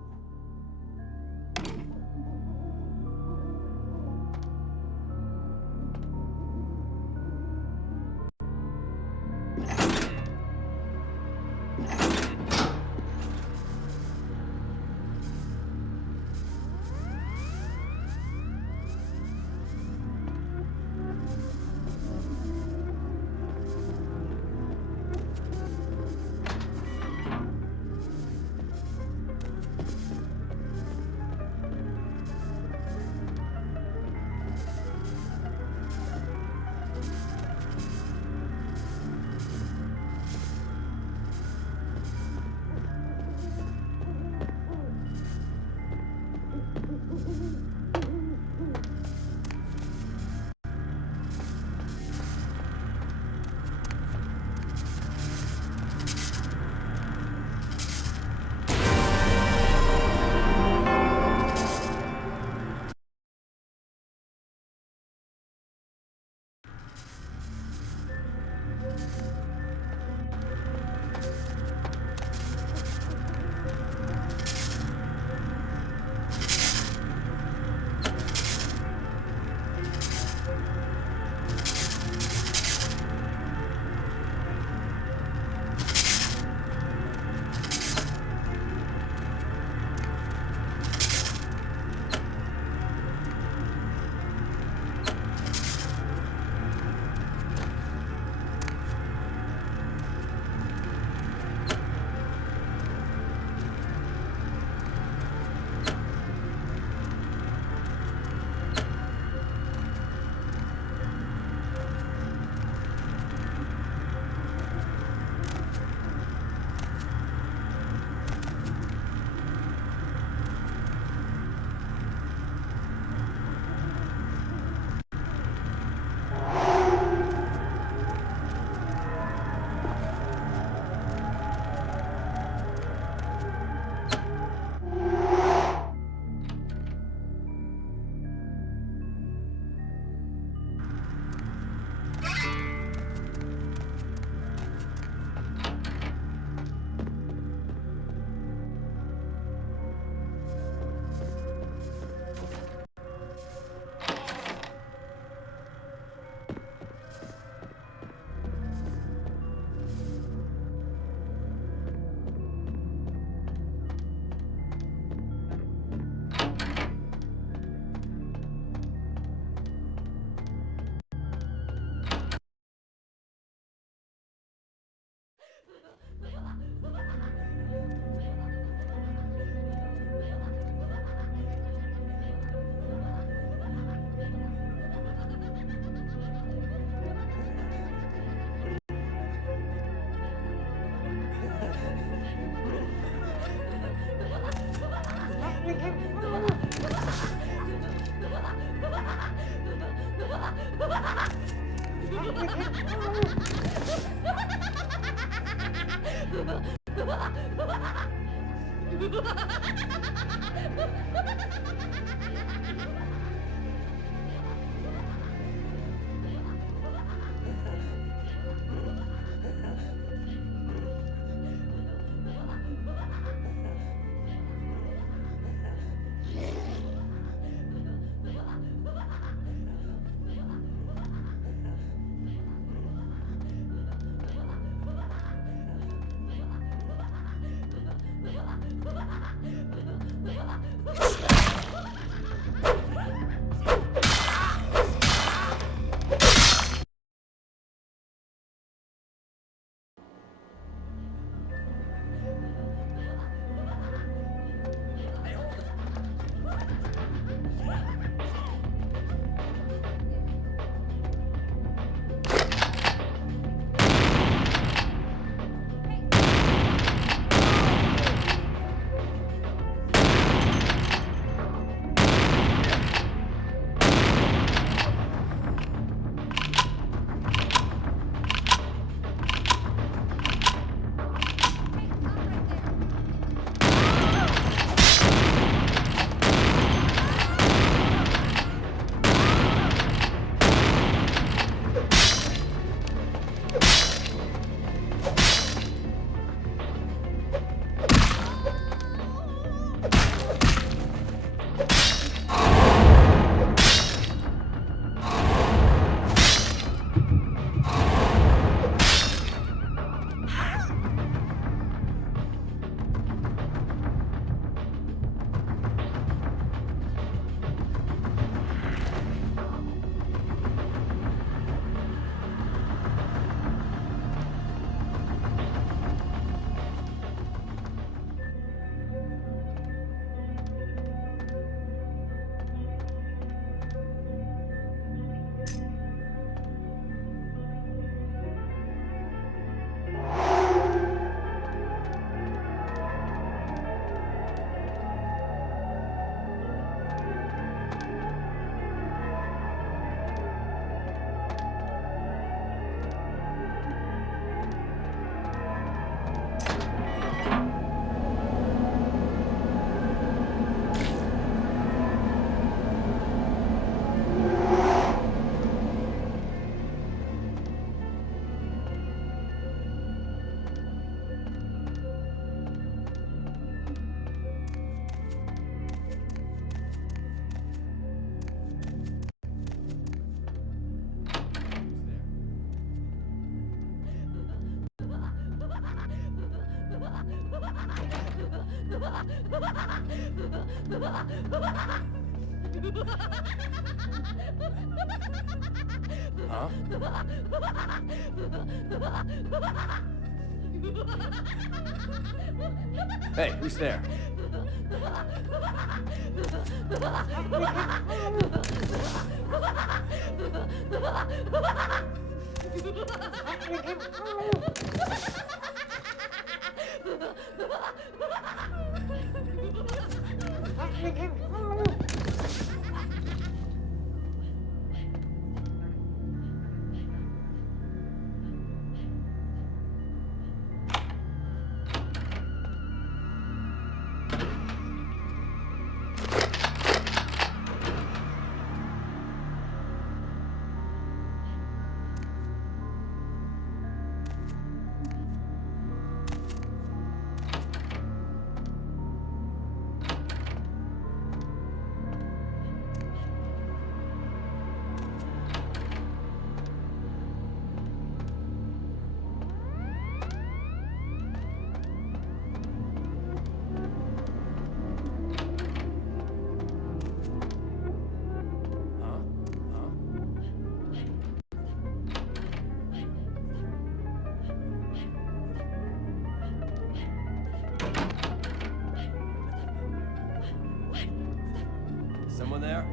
Huh? Hey, who's there? Someone there?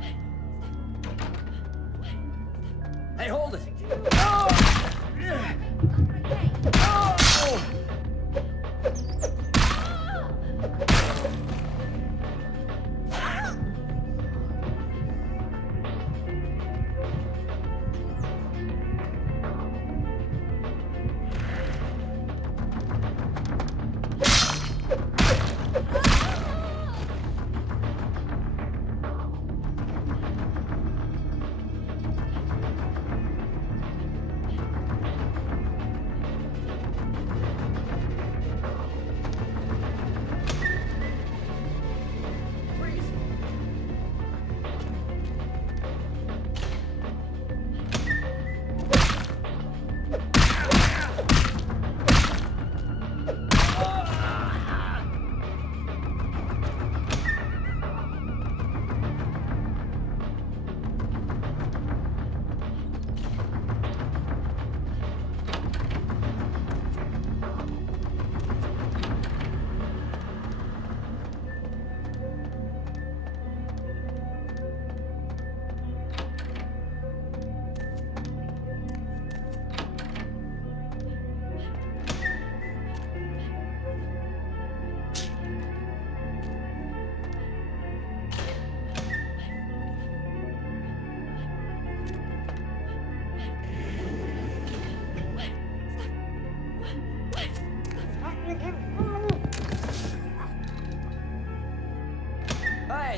Hey, hold it! Oh! Oh!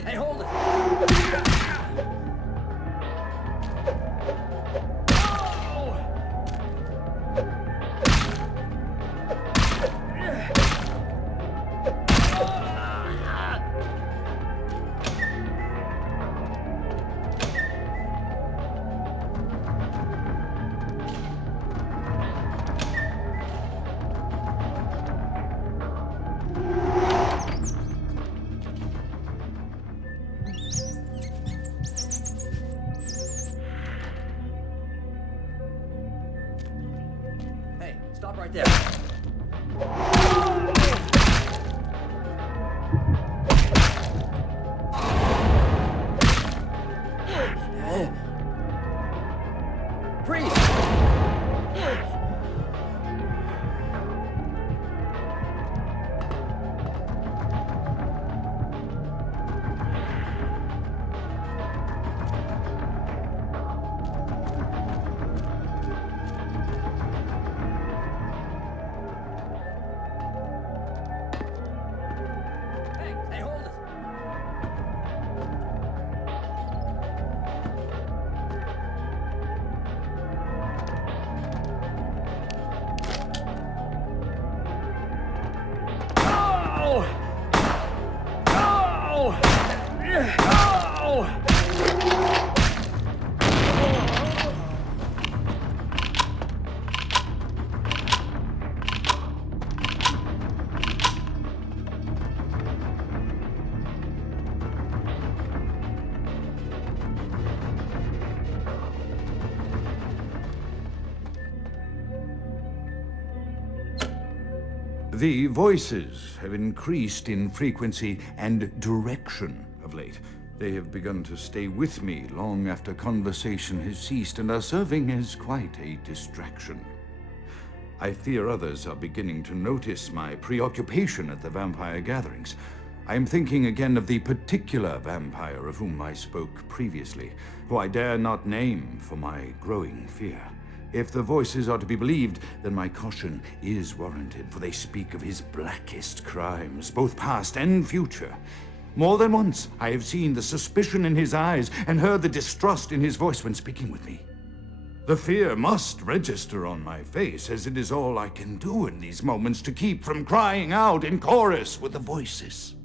Hey, hold it! Hey, stop right there. Freeze! Hey, hold it! The voices have increased in frequency and direction of late. They have begun to stay with me long after conversation has ceased and are serving as quite a distraction. I fear others are beginning to notice my preoccupation at the vampire gatherings. I am thinking again of the particular vampire of whom I spoke previously, who I dare not name for my growing fear. If the voices are to be believed, then my caution is warranted, for they speak of his blackest crimes, both past and future. More than once, I have seen the suspicion in his eyes and heard the distrust in his voice when speaking with me. The fear must register on my face, as it is all I can do in these moments to keep from crying out in chorus with the voices.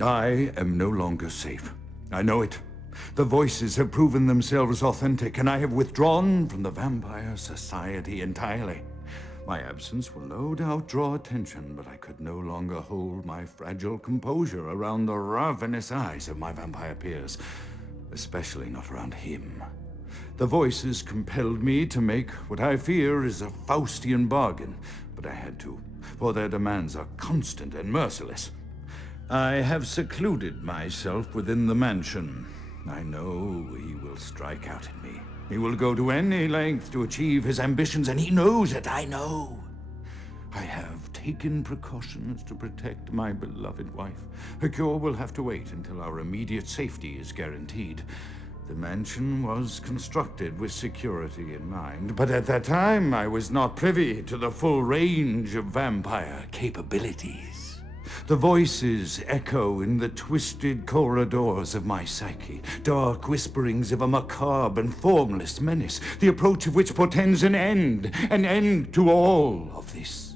I am no longer safe. I know it. The voices have proven themselves authentic, and I have withdrawn from the Vampire Society entirely. My absence will no doubt draw attention, but I could no longer hold my fragile composure around the ravenous eyes of my vampire peers, especially not around him. The voices compelled me to make what I fear is a Faustian bargain, but I had to, for their demands are constant and merciless. I have secluded myself within the mansion. I know he will strike out at me. He will go to any length to achieve his ambitions, and he knows it, I know. I have taken precautions to protect my beloved wife. Her cure will have to wait until our immediate safety is guaranteed. The mansion was constructed with security in mind, but at that time I was not privy to the full range of vampire capabilities. The voices echo in the twisted corridors of my psyche, dark whisperings of a macabre and formless menace, the approach of which portends an end to all of this.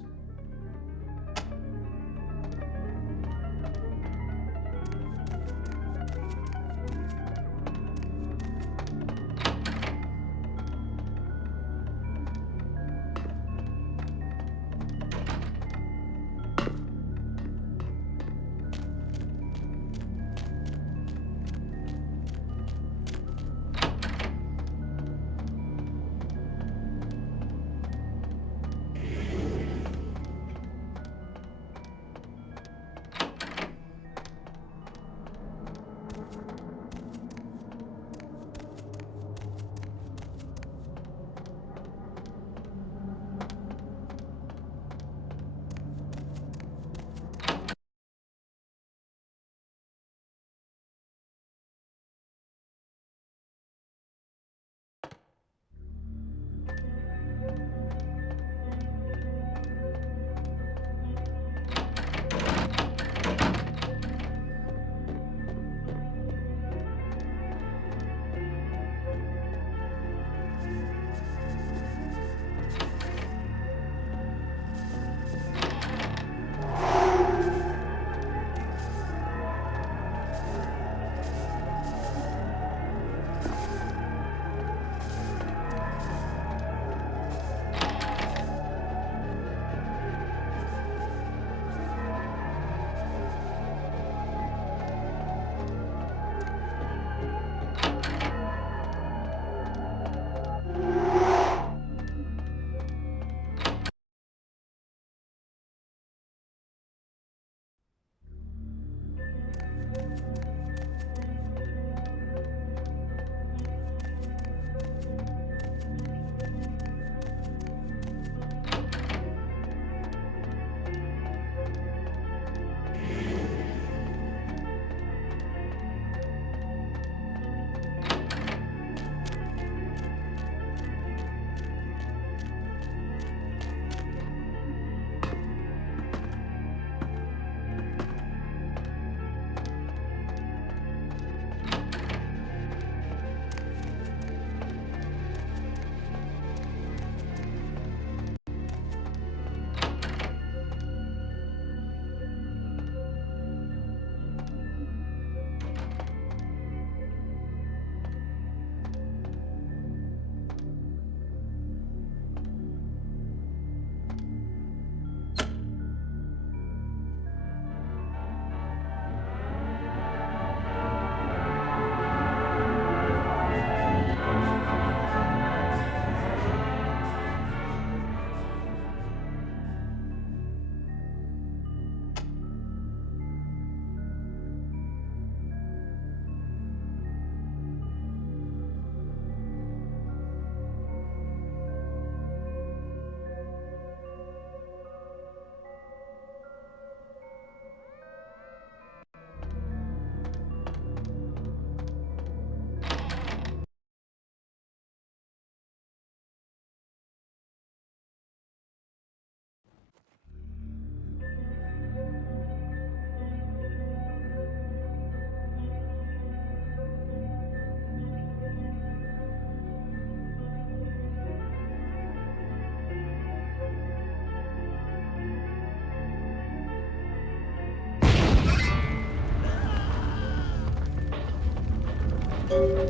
By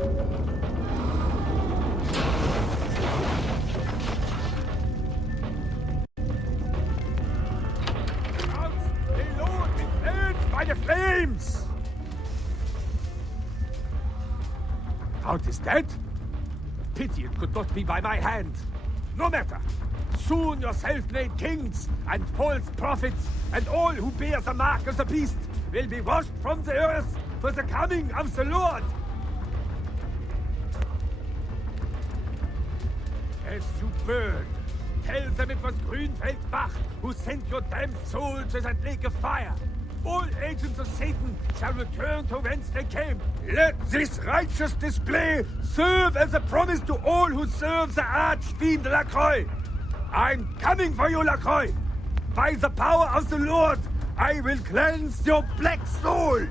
the flames! Grout is dead? Pity it could not be by my hand. No matter. Soon your self-made kings and false prophets and all who bear the mark of the beast will be washed from the earth for the coming of the Lord. As you burn, tell them it was Grünfeldbach who sent your damned soul to that lake of fire. All agents of Satan shall return to whence they came. Let this righteous display serve as a promise to all who serve the archfiend Lacroix. I'm coming for you, Lacroix. By the power of the Lord, I will cleanse your black soul.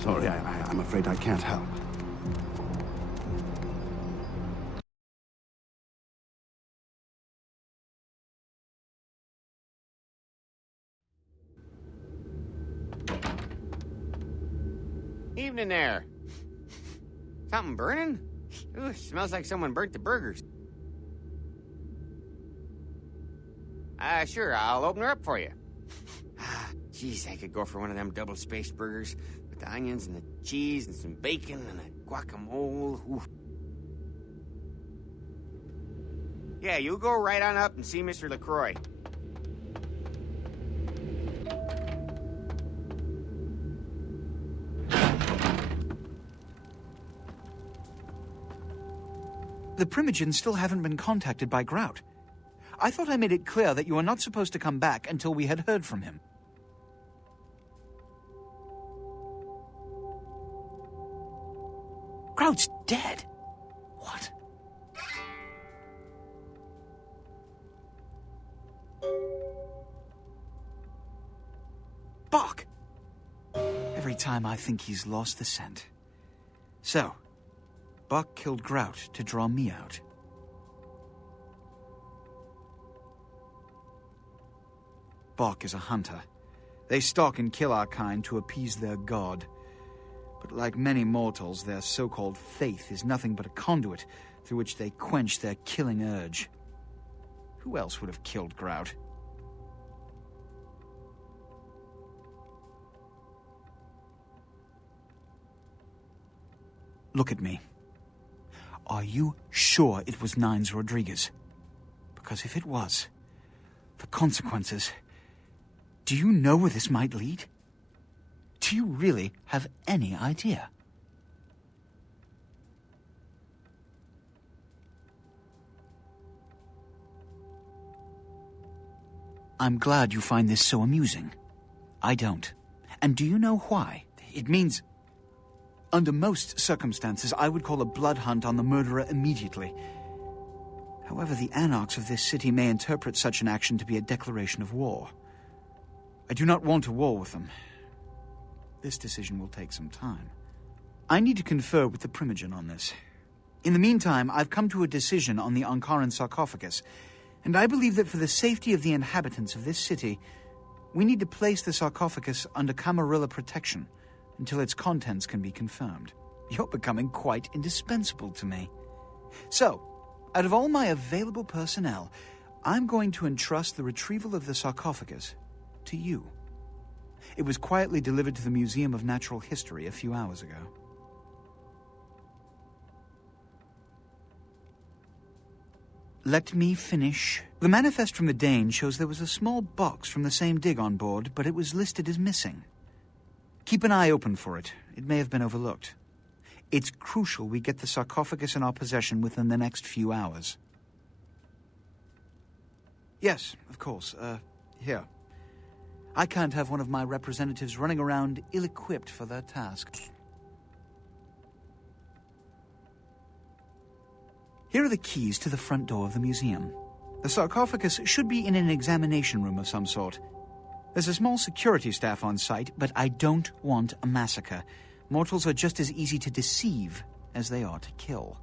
Sorry, I'm afraid I can't help. Evening there. Something burning? Ooh, smells like someone burnt the burgers. Sure, I'll open her up for you. Jeez, I could go for one of them double-spaced burgers with the onions and the cheese and some bacon and a guacamole. Ooh. Yeah, you go right on up and see Mr. LaCroix. The Primogens still haven't been contacted by Grout. I thought I made it clear that you were not supposed to come back until we had heard from him. Grout's dead? What? Bach! Every time I think he's lost the scent. So, Bach killed Grout to draw me out. Bach is a hunter. They stalk and kill our kind to appease their god. But like many mortals, their so-called faith is nothing but a conduit through which they quench their killing urge. Who else would have killed Grout? Look at me. Are you sure it was Nines Rodriguez? Because if it was, the consequences... Do you know where this might lead? Do you really have any idea? I'm glad you find this so amusing. I don't. And do you know why? It means... Under most circumstances, I would call a blood hunt on the murderer immediately. However, the anarchs of this city may interpret such an action to be a declaration of war. I do not want a war with them. This decision will take some time. I need to confer with the Primogen on this. In the meantime, I've come to a decision on the Ankaran sarcophagus, and I believe that for the safety of the inhabitants of this city, we need to place the sarcophagus under Camarilla protection until its contents can be confirmed. You're becoming quite indispensable to me. So, out of all my available personnel, I'm going to entrust the retrieval of the sarcophagus to you. It was quietly delivered to the Museum of Natural History a few hours ago. Let me finish. The manifest from the Dane shows there was a small box from the same dig on board, but it was listed as missing. Keep an eye open for it. It may have been overlooked. It's crucial we get the sarcophagus in our possession within the next few hours. Yes, of course. Here. I can't have one of my representatives running around ill-equipped for their task. Here are the keys to the front door of the museum. The sarcophagus should be in an examination room of some sort. There's a small security staff on site, but I don't want a massacre. Mortals are just as easy to deceive as they are to kill.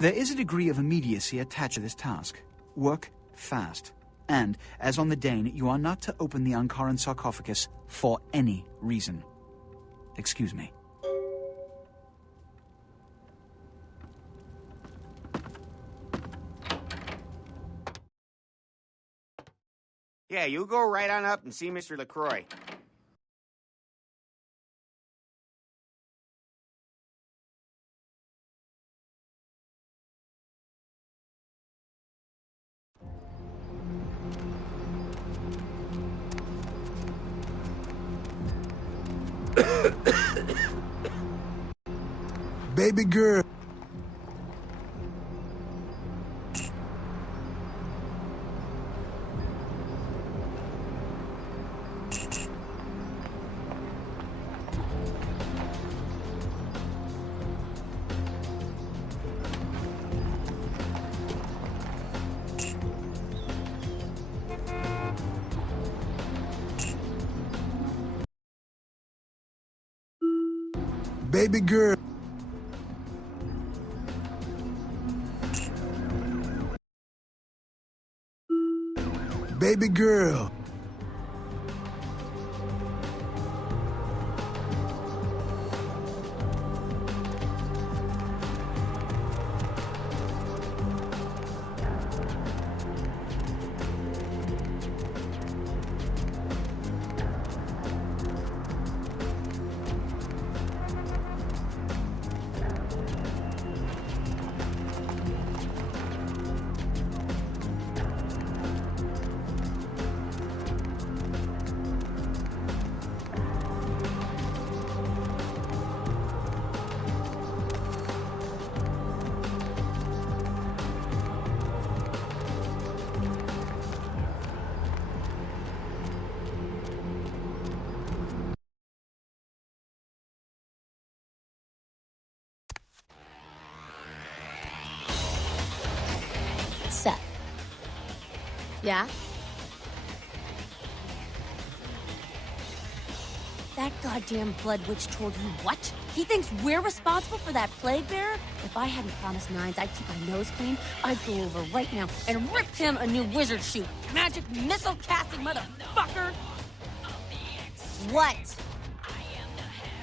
There is a degree of immediacy attached to this task. Work fast. And, as on the Dane, you are not to open the Ankaran sarcophagus for any reason. Excuse me. Yeah, you go right on up and see Mr. LaCroix. Baby girl. Baby girl. Baby girl. Set. Yeah? That goddamn blood witch told you what? He thinks we're responsible for that plague bearer? If I hadn't promised Nines I'd keep my nose clean, I'd go over right now and rip him a new wizard shoe. Magic missile casting motherfucker! What?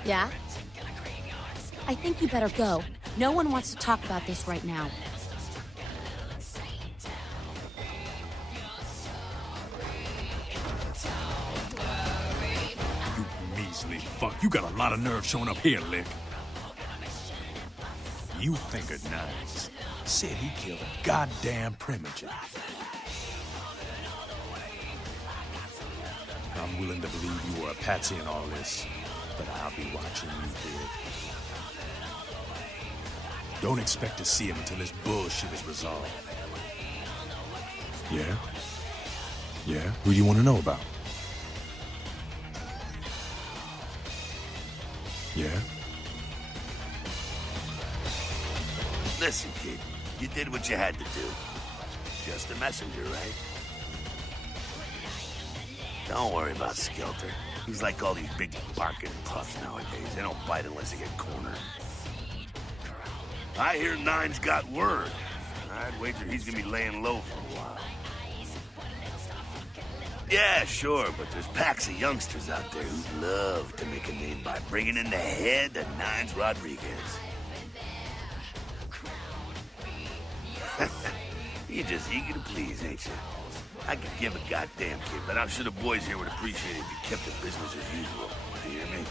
Yeah? I think you better go. No one wants to talk about this right now. Measly fuck, you got a lot of nerve showing up here, Lick. You fingered Nines. Said he killed a goddamn primogen. I'm willing to believe you were a patsy in all this, but I'll be watching you, kid. Don't expect to see him until this bullshit is resolved. Yeah? Yeah? Who do you want to know about? Yeah? Listen, kid, you did what you had to do. Just a messenger, right? Don't worry about Skelter. He's like all these big barking puffs nowadays. They don't bite unless they get cornered. I hear Nine's got word. I'd wager he's gonna be laying low for a while. Yeah, sure, but there's packs of youngsters out there who'd love to make a name by bringing in the head of Nines Rodriguez. You're just eager to please, ain't you? I could give a goddamn kid, but I'm sure the boys here would appreciate it if you kept the business as usual. You hear me?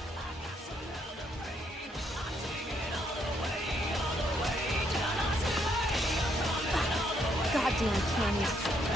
Goddamn candies.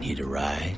Need a ride?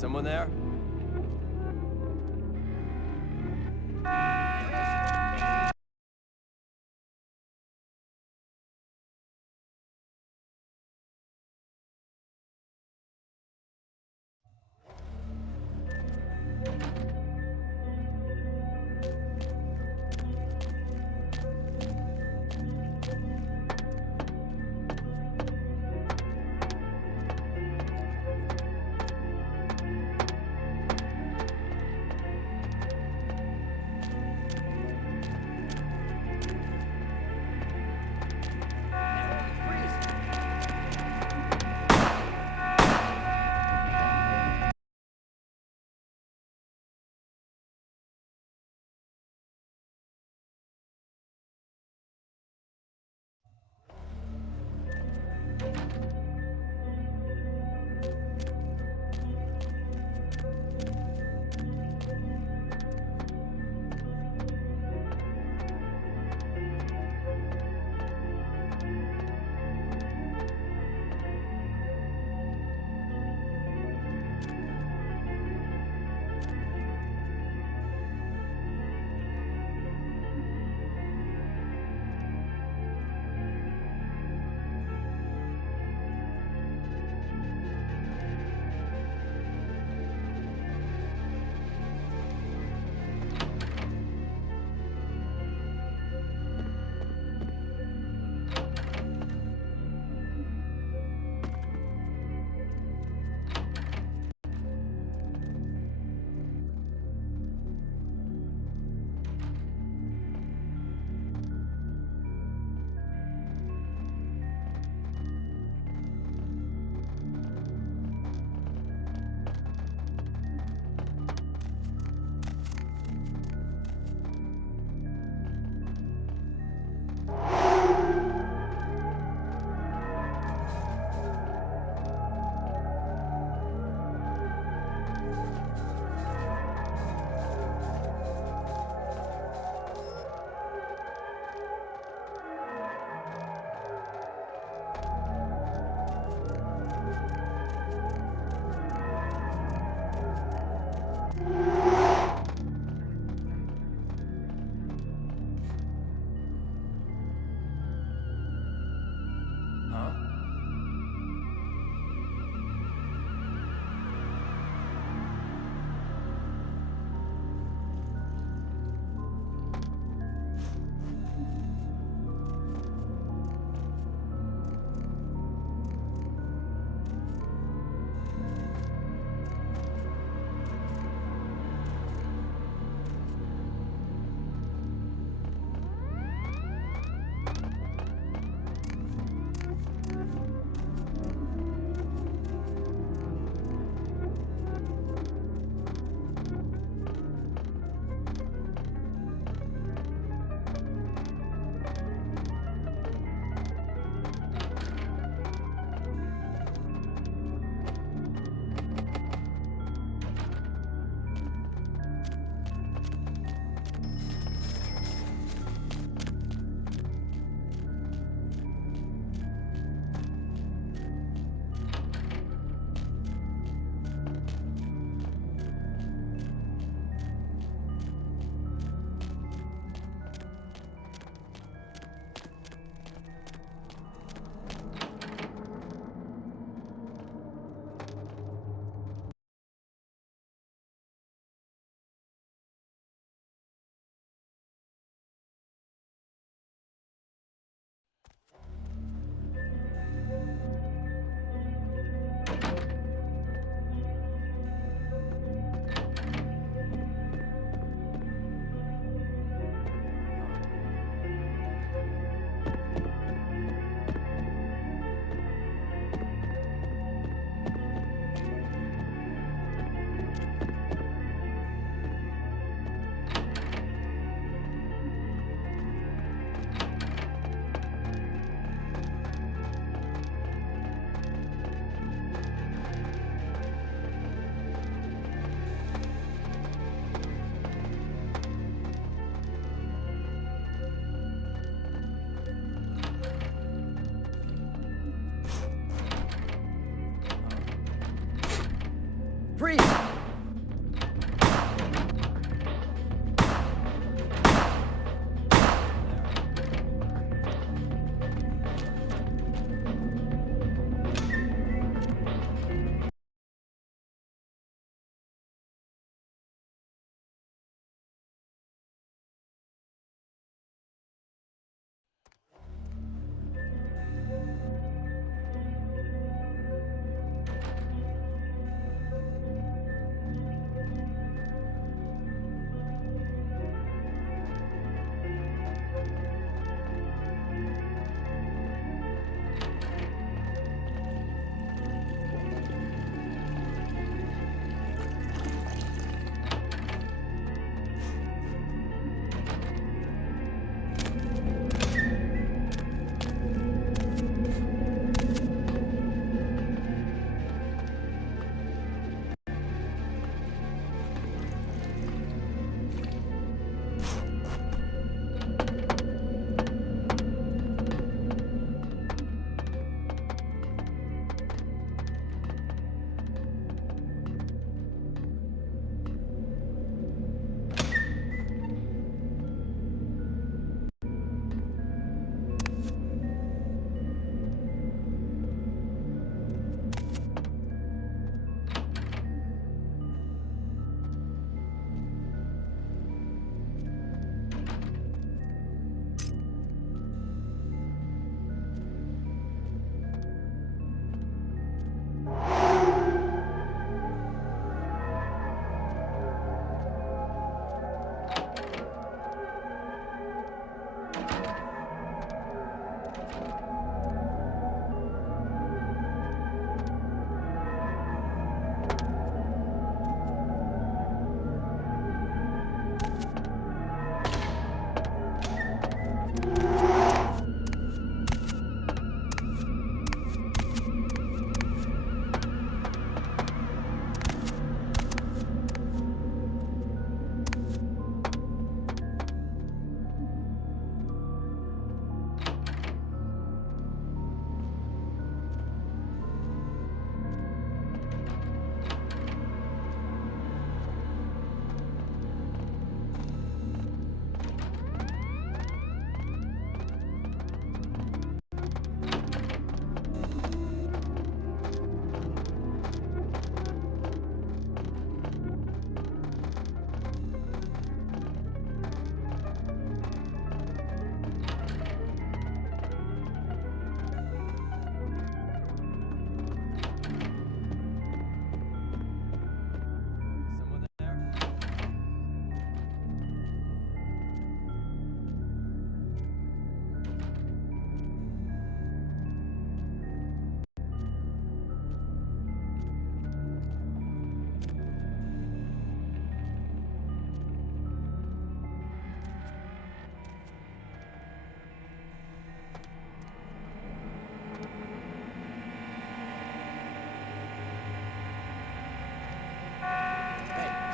Someone there? Freeze!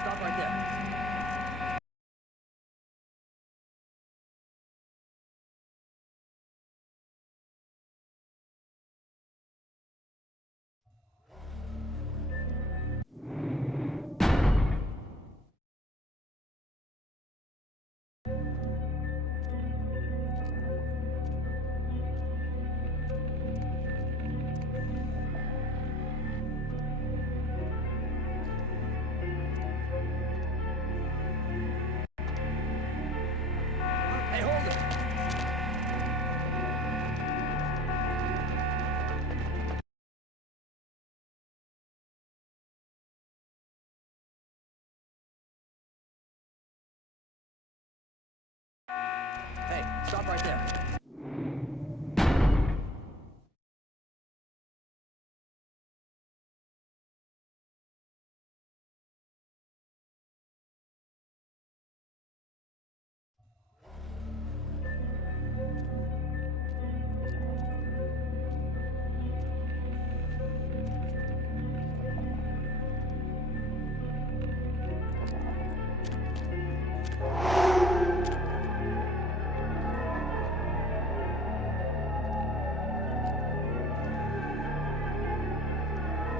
Stop right there. Hey, hold it! Hey, stop right there.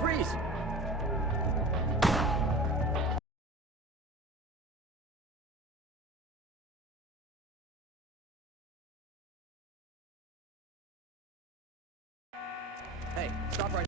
Freeze! Hey, stop right.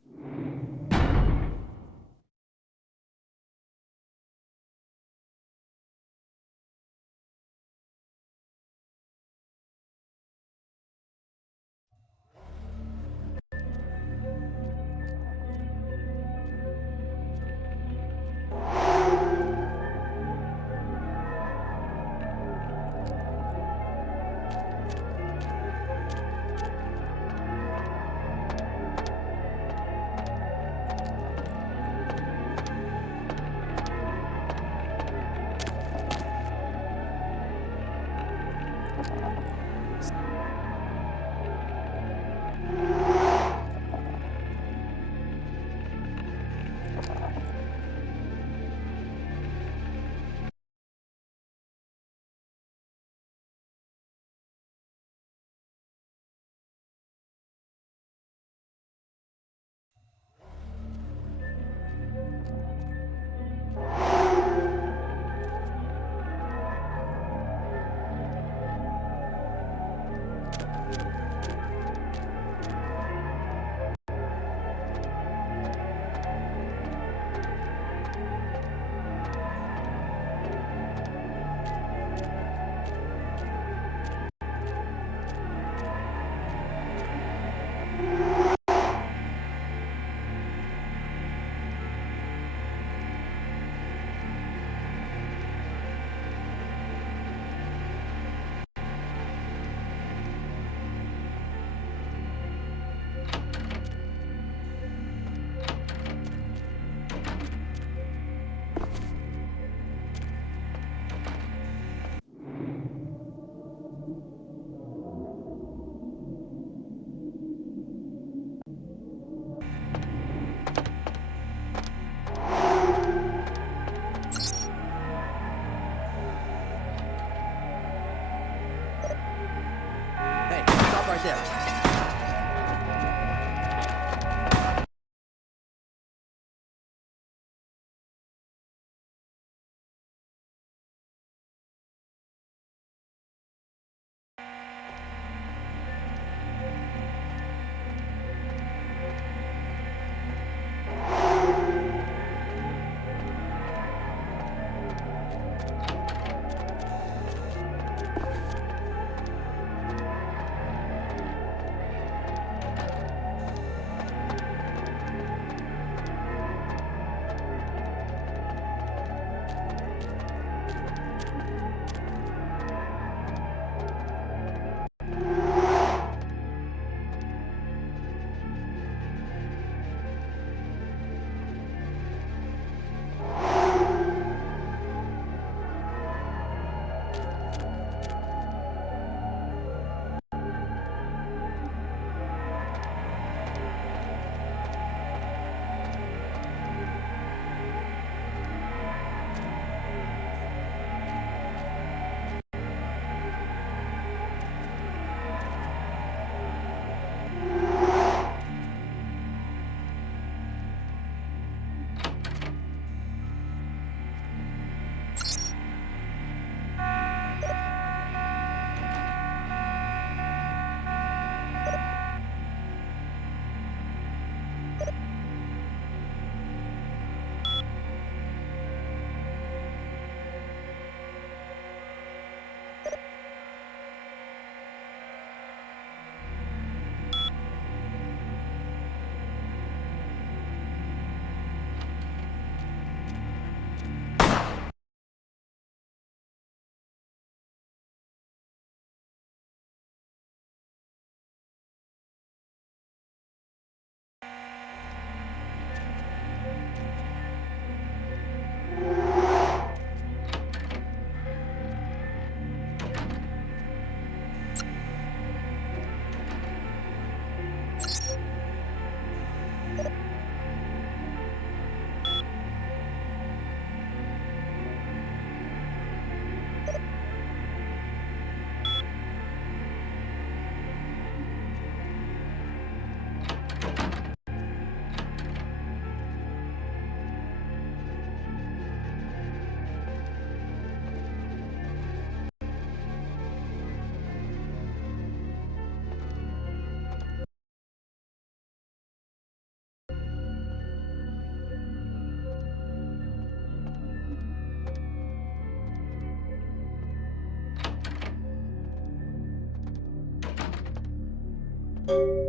Hey, hold it!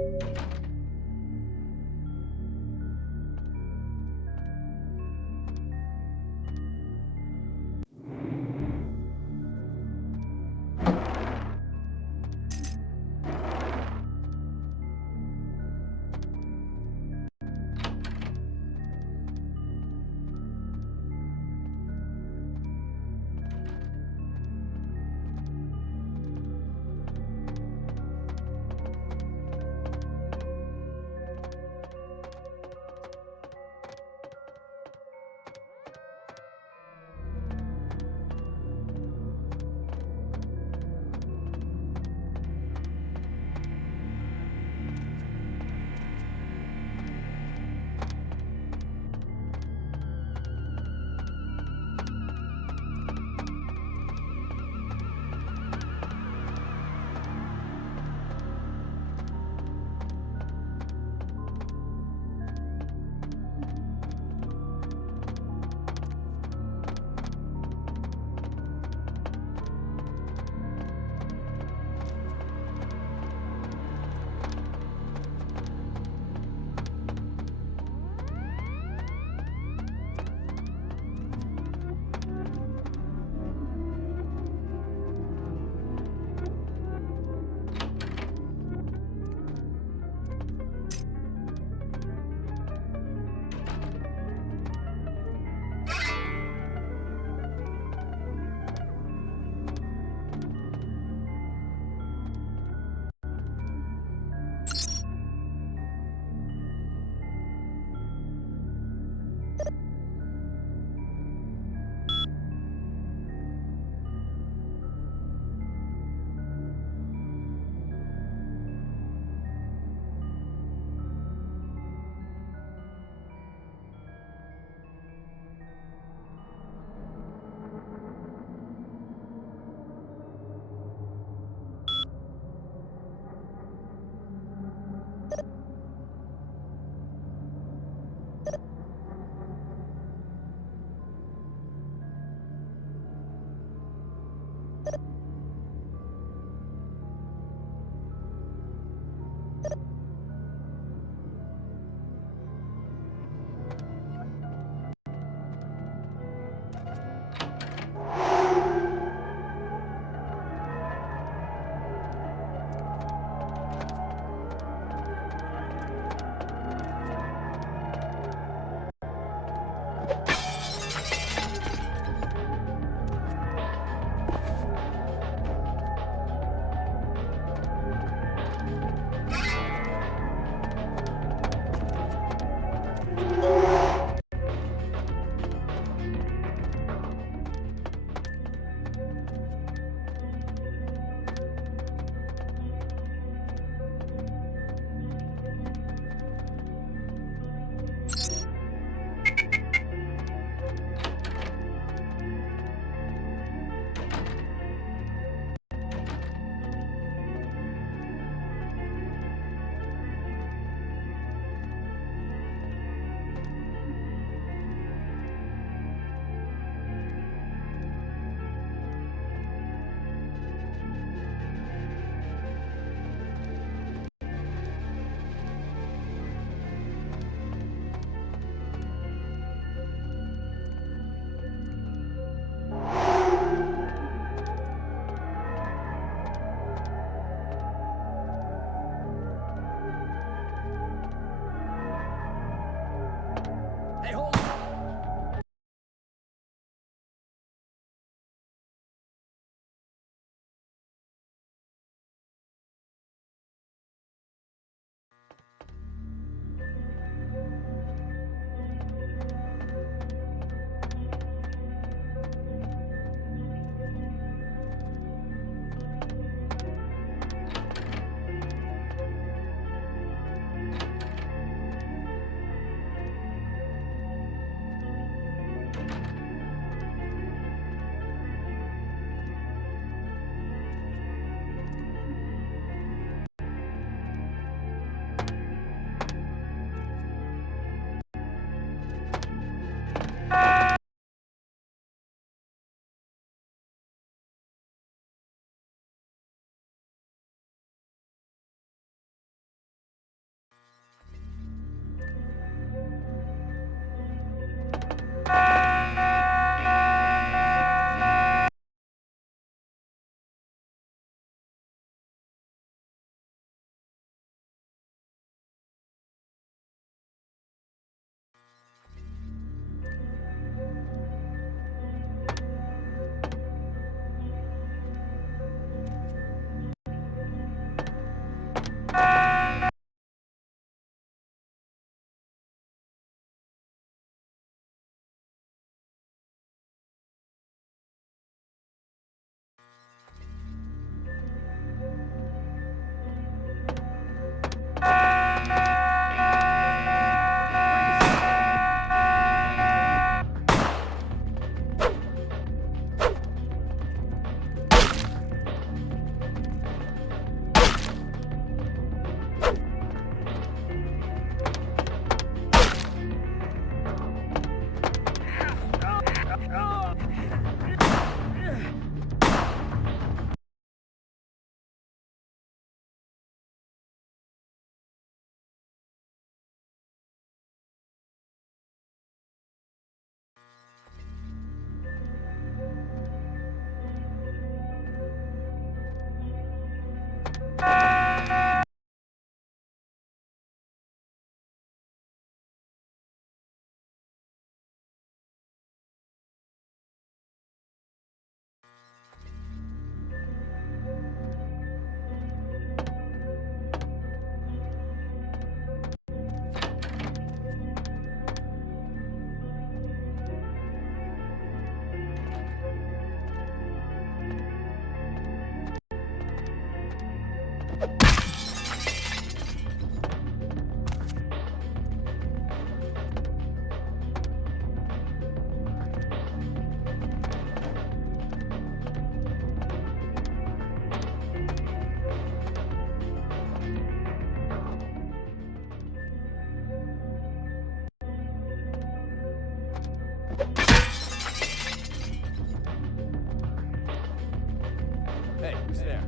Who's there?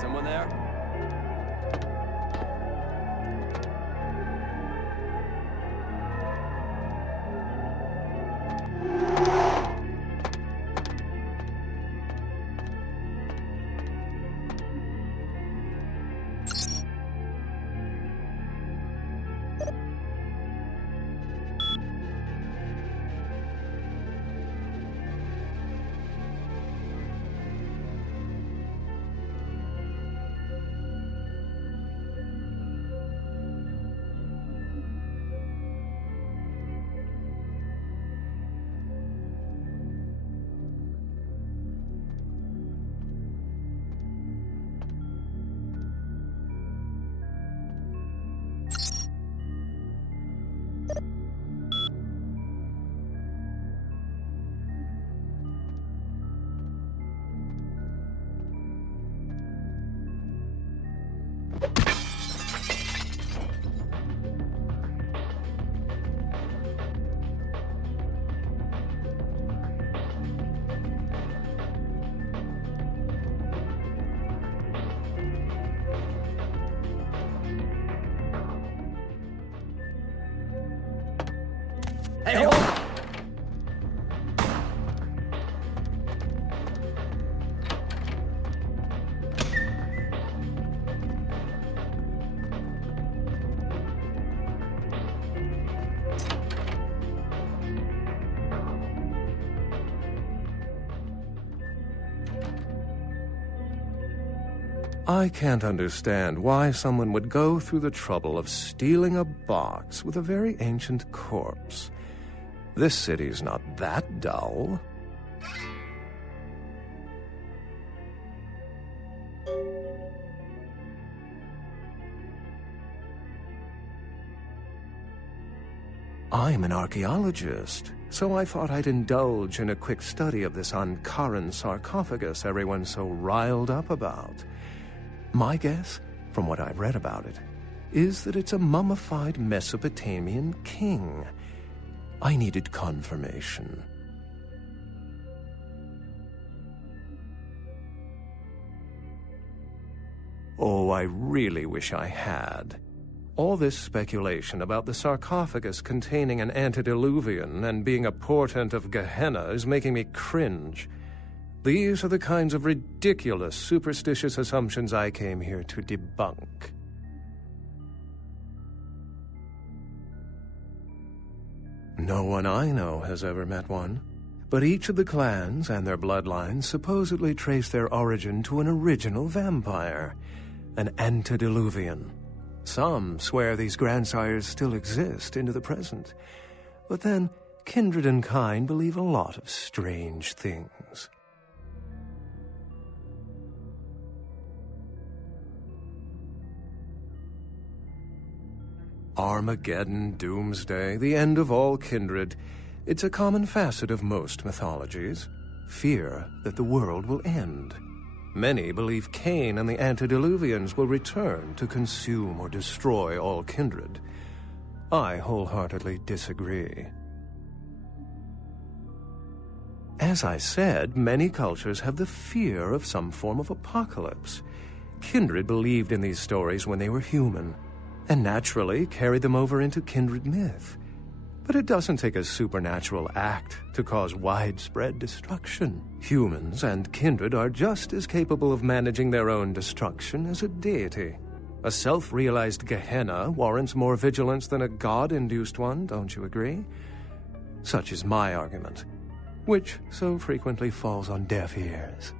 Someone there? Hey, hold on! I can't understand why someone would go through the trouble of stealing a box with a very ancient corpse. This city's not that dull. I'm an archaeologist, so I thought I'd indulge in a quick study of this Ankaran sarcophagus everyone's so riled up about. My guess, from what I've read about it, is that it's a mummified Mesopotamian king. I needed confirmation. Oh, I really wish I had. All this speculation about the sarcophagus containing an antediluvian and being a portent of Gehenna is making me cringe. These are the kinds of ridiculous, superstitious assumptions I came here to debunk. No one I know has ever met one, but each of the clans and their bloodlines supposedly trace their origin to an original vampire, an antediluvian. Some swear these grandsires still exist into the present, but then kindred and kind believe a lot of strange things. Armageddon, doomsday, the end of all kindred. It's a common facet of most mythologies. Fear that the world will end. Many believe Cain and the antediluvians will return to consume or destroy all kindred. I wholeheartedly disagree. As I said, many cultures have the fear of some form of apocalypse. Kindred believed in these stories when they were human, and naturally carried them over into kindred myth. But it doesn't take a supernatural act to cause widespread destruction. Humans and kindred are just as capable of managing their own destruction as a deity. A self-realized Gehenna warrants more vigilance than a god-induced one, don't you agree? Such is my argument, which so frequently falls on deaf ears.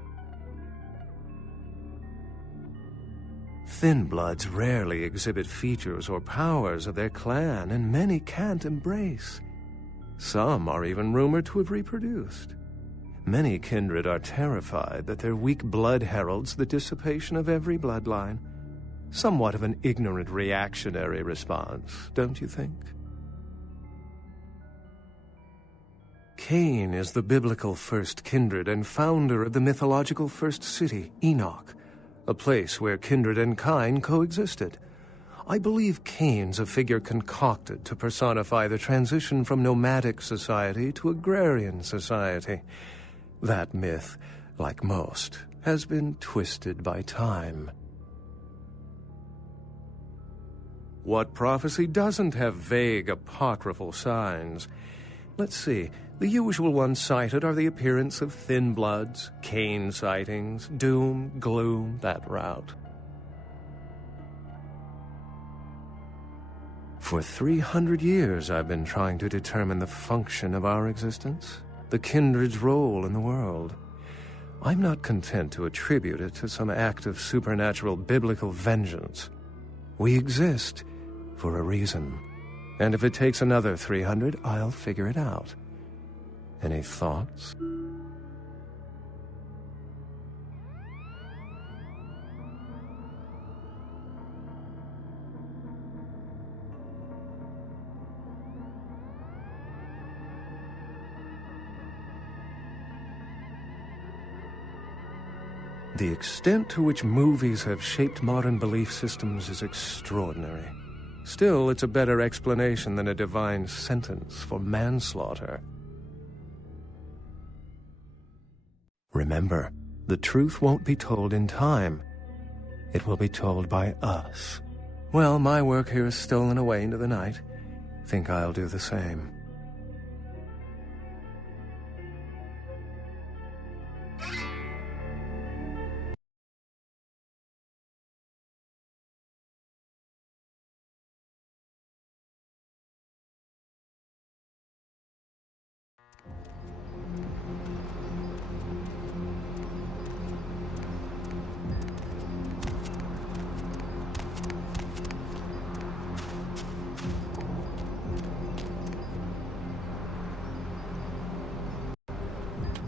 Thin bloods rarely exhibit features or powers of their clan, and many can't embrace. Some are even rumored to have reproduced. Many kindred are terrified that their weak blood heralds the dissipation of every bloodline. Somewhat of an ignorant reactionary response, don't you think? Cain is the biblical first kindred and founder of the mythological first city, Enoch, a place where kindred and kind coexisted. I believe Cain's a figure concocted to personify the transition from nomadic society to agrarian society. That myth, like most, has been twisted by time. What prophecy doesn't have vague apocryphal signs? Let's see. The usual ones cited are the appearance of thin bloods, Cain sightings, doom, gloom, that route. For 300 years I've been trying to determine the function of our existence, the kindred's role in the world. I'm not content to attribute it to some act of supernatural biblical vengeance. We exist for a reason, and if it takes another 300, I'll figure it out. Any thoughts? The extent to which movies have shaped modern belief systems is extraordinary. Still, it's a better explanation than a divine sentence for manslaughter. Remember, the truth won't be told in time. It will be told by us. Well, my work here is stolen away into the night. Think I'll do the same.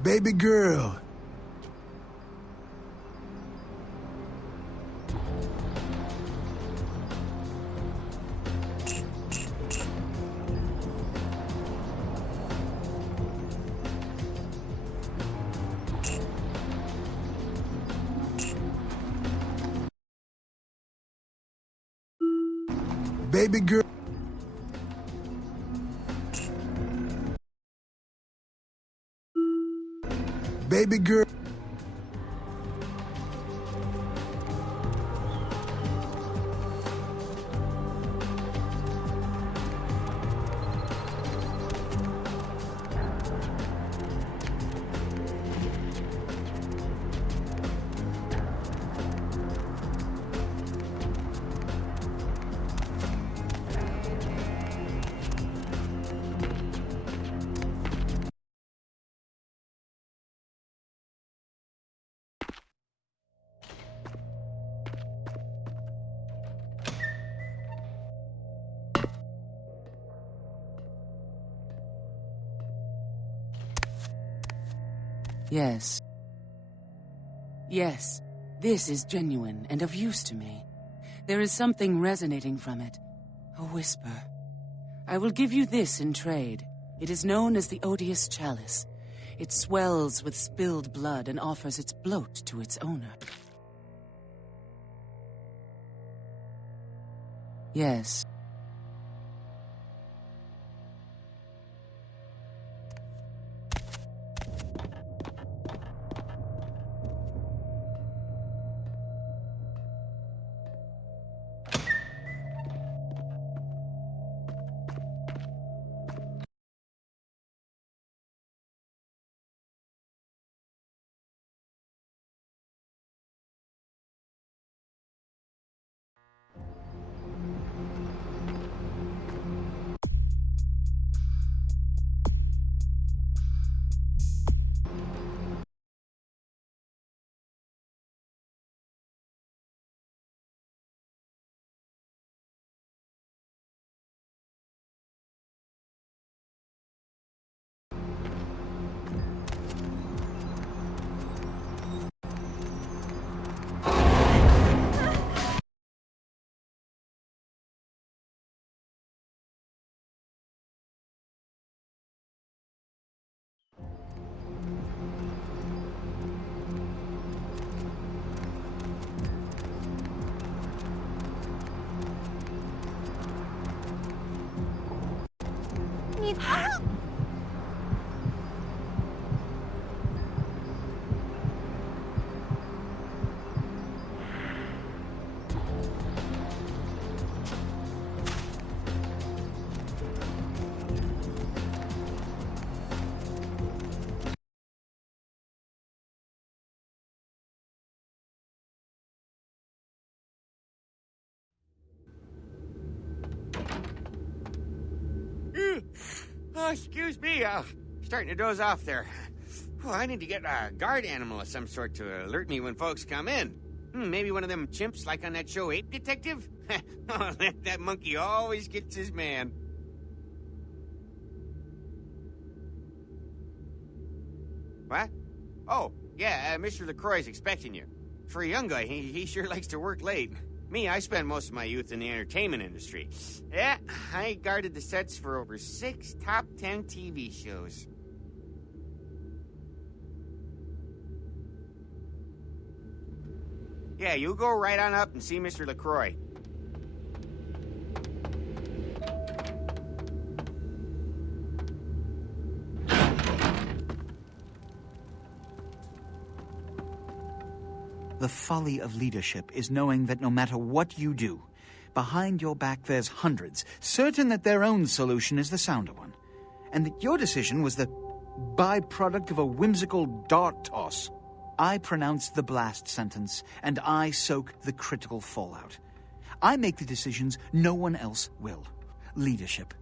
Baby girl. Baby girl. Baby girl. Yes. Yes, this is genuine and of use to me. There is something resonating from it. A whisper. I will give you this in trade. It is known as the Odious Chalice. It swells with spilled blood and offers its bloat to its owner. Yes. Oh, excuse me. Starting to doze off there. Oh, I need to get a guard animal of some sort to alert me when folks come in. Maybe one of them chimps like on that show Ape Detective? Oh, that monkey always gets his man. What? Oh, yeah, Mr. LaCroix's expecting you. For a young guy, he sure likes to work late. Me, I spent most of my youth in the entertainment industry. Yeah, I guarded the sets for over 6 top 10 TV shows. Yeah, you go right on up and see Mr. LaCroix. The folly of leadership is knowing that no matter what you do, behind your back there's hundreds, certain that their own solution is the sounder one, and that your decision was the byproduct of a whimsical dart toss. I pronounce the blast sentence, and I soak the critical fallout. I make the decisions no one else will. Leadership.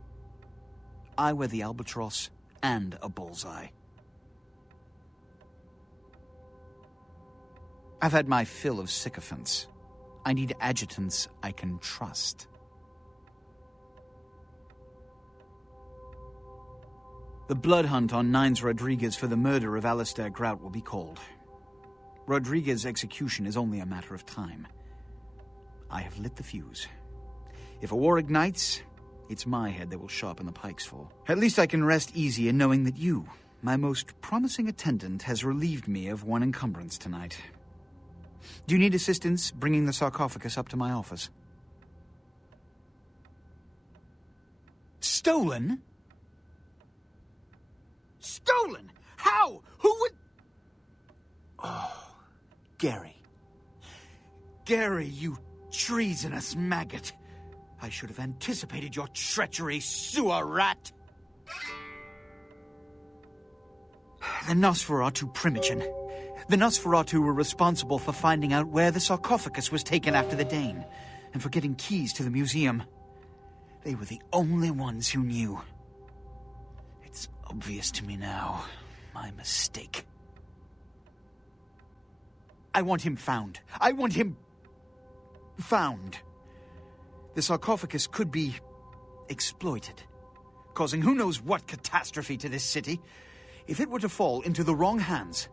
I wear the albatross and a bullseye. I've had my fill of sycophants. I need adjutants I can trust. The blood hunt on Nines Rodriguez for the murder of Alistair Grout will be called. Rodriguez's execution is only a matter of time. I have lit the fuse. If a war ignites, it's my head they will sharpen the pikes for. At least I can rest easy in knowing that you, my most promising attendant, has relieved me of one encumbrance tonight. Do you need assistance bringing the sarcophagus up to my office? Stolen? Stolen? How? Who would... Oh, Gary. Gary, you treasonous maggot. I should have anticipated your treachery, sewer rat. The Nosferatu Primogen. The Nosferatu were responsible for finding out where the sarcophagus was taken after the Dane, and for getting keys to the museum. They were the only ones who knew. It's obvious to me now. My mistake. I want him found. I want him found. The sarcophagus could be exploited, causing who knows what catastrophe to this city. If it were to fall into the wrong hands...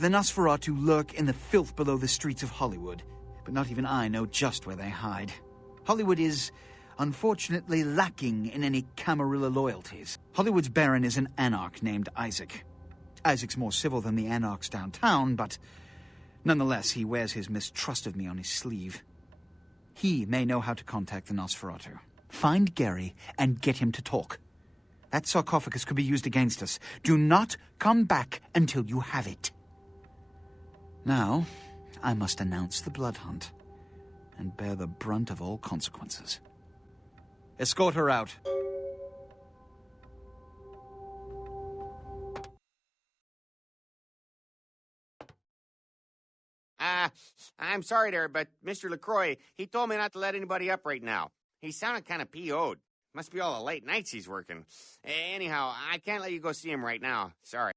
The Nosferatu lurk in the filth below the streets of Hollywood, but not even I know just where they hide. Hollywood is, unfortunately, lacking in any Camarilla loyalties. Hollywood's baron is an anarch named Isaac. Isaac's more civil than the anarchs downtown, but nonetheless, he wears his mistrust of me on his sleeve. He may know how to contact the Nosferatu. Find Gary and get him to talk. That sarcophagus could be used against us. Do not come back until you have it. Now, I must announce the blood hunt and bear the brunt of all consequences. Escort her out. I'm sorry there, but Mr. LaCroix, he told me not to let anybody up right now. He sounded kind of PO'd. Must be all the late nights he's working. Anyhow, I can't let you go see him right now. Sorry.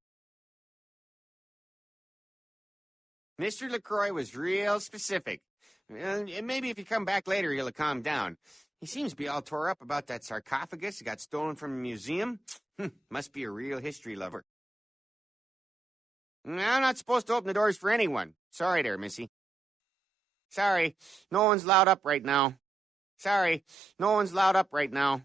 Mr. LaCroix was real specific. Maybe if you come back later, he'll calm down. He seems to be all tore up about that sarcophagus that got stolen from a museum. Must be a real history lover. I'm not supposed to open the doors for anyone. Sorry there, Missy. Sorry, no one's loud up right now. Sorry, no one's loud up right now.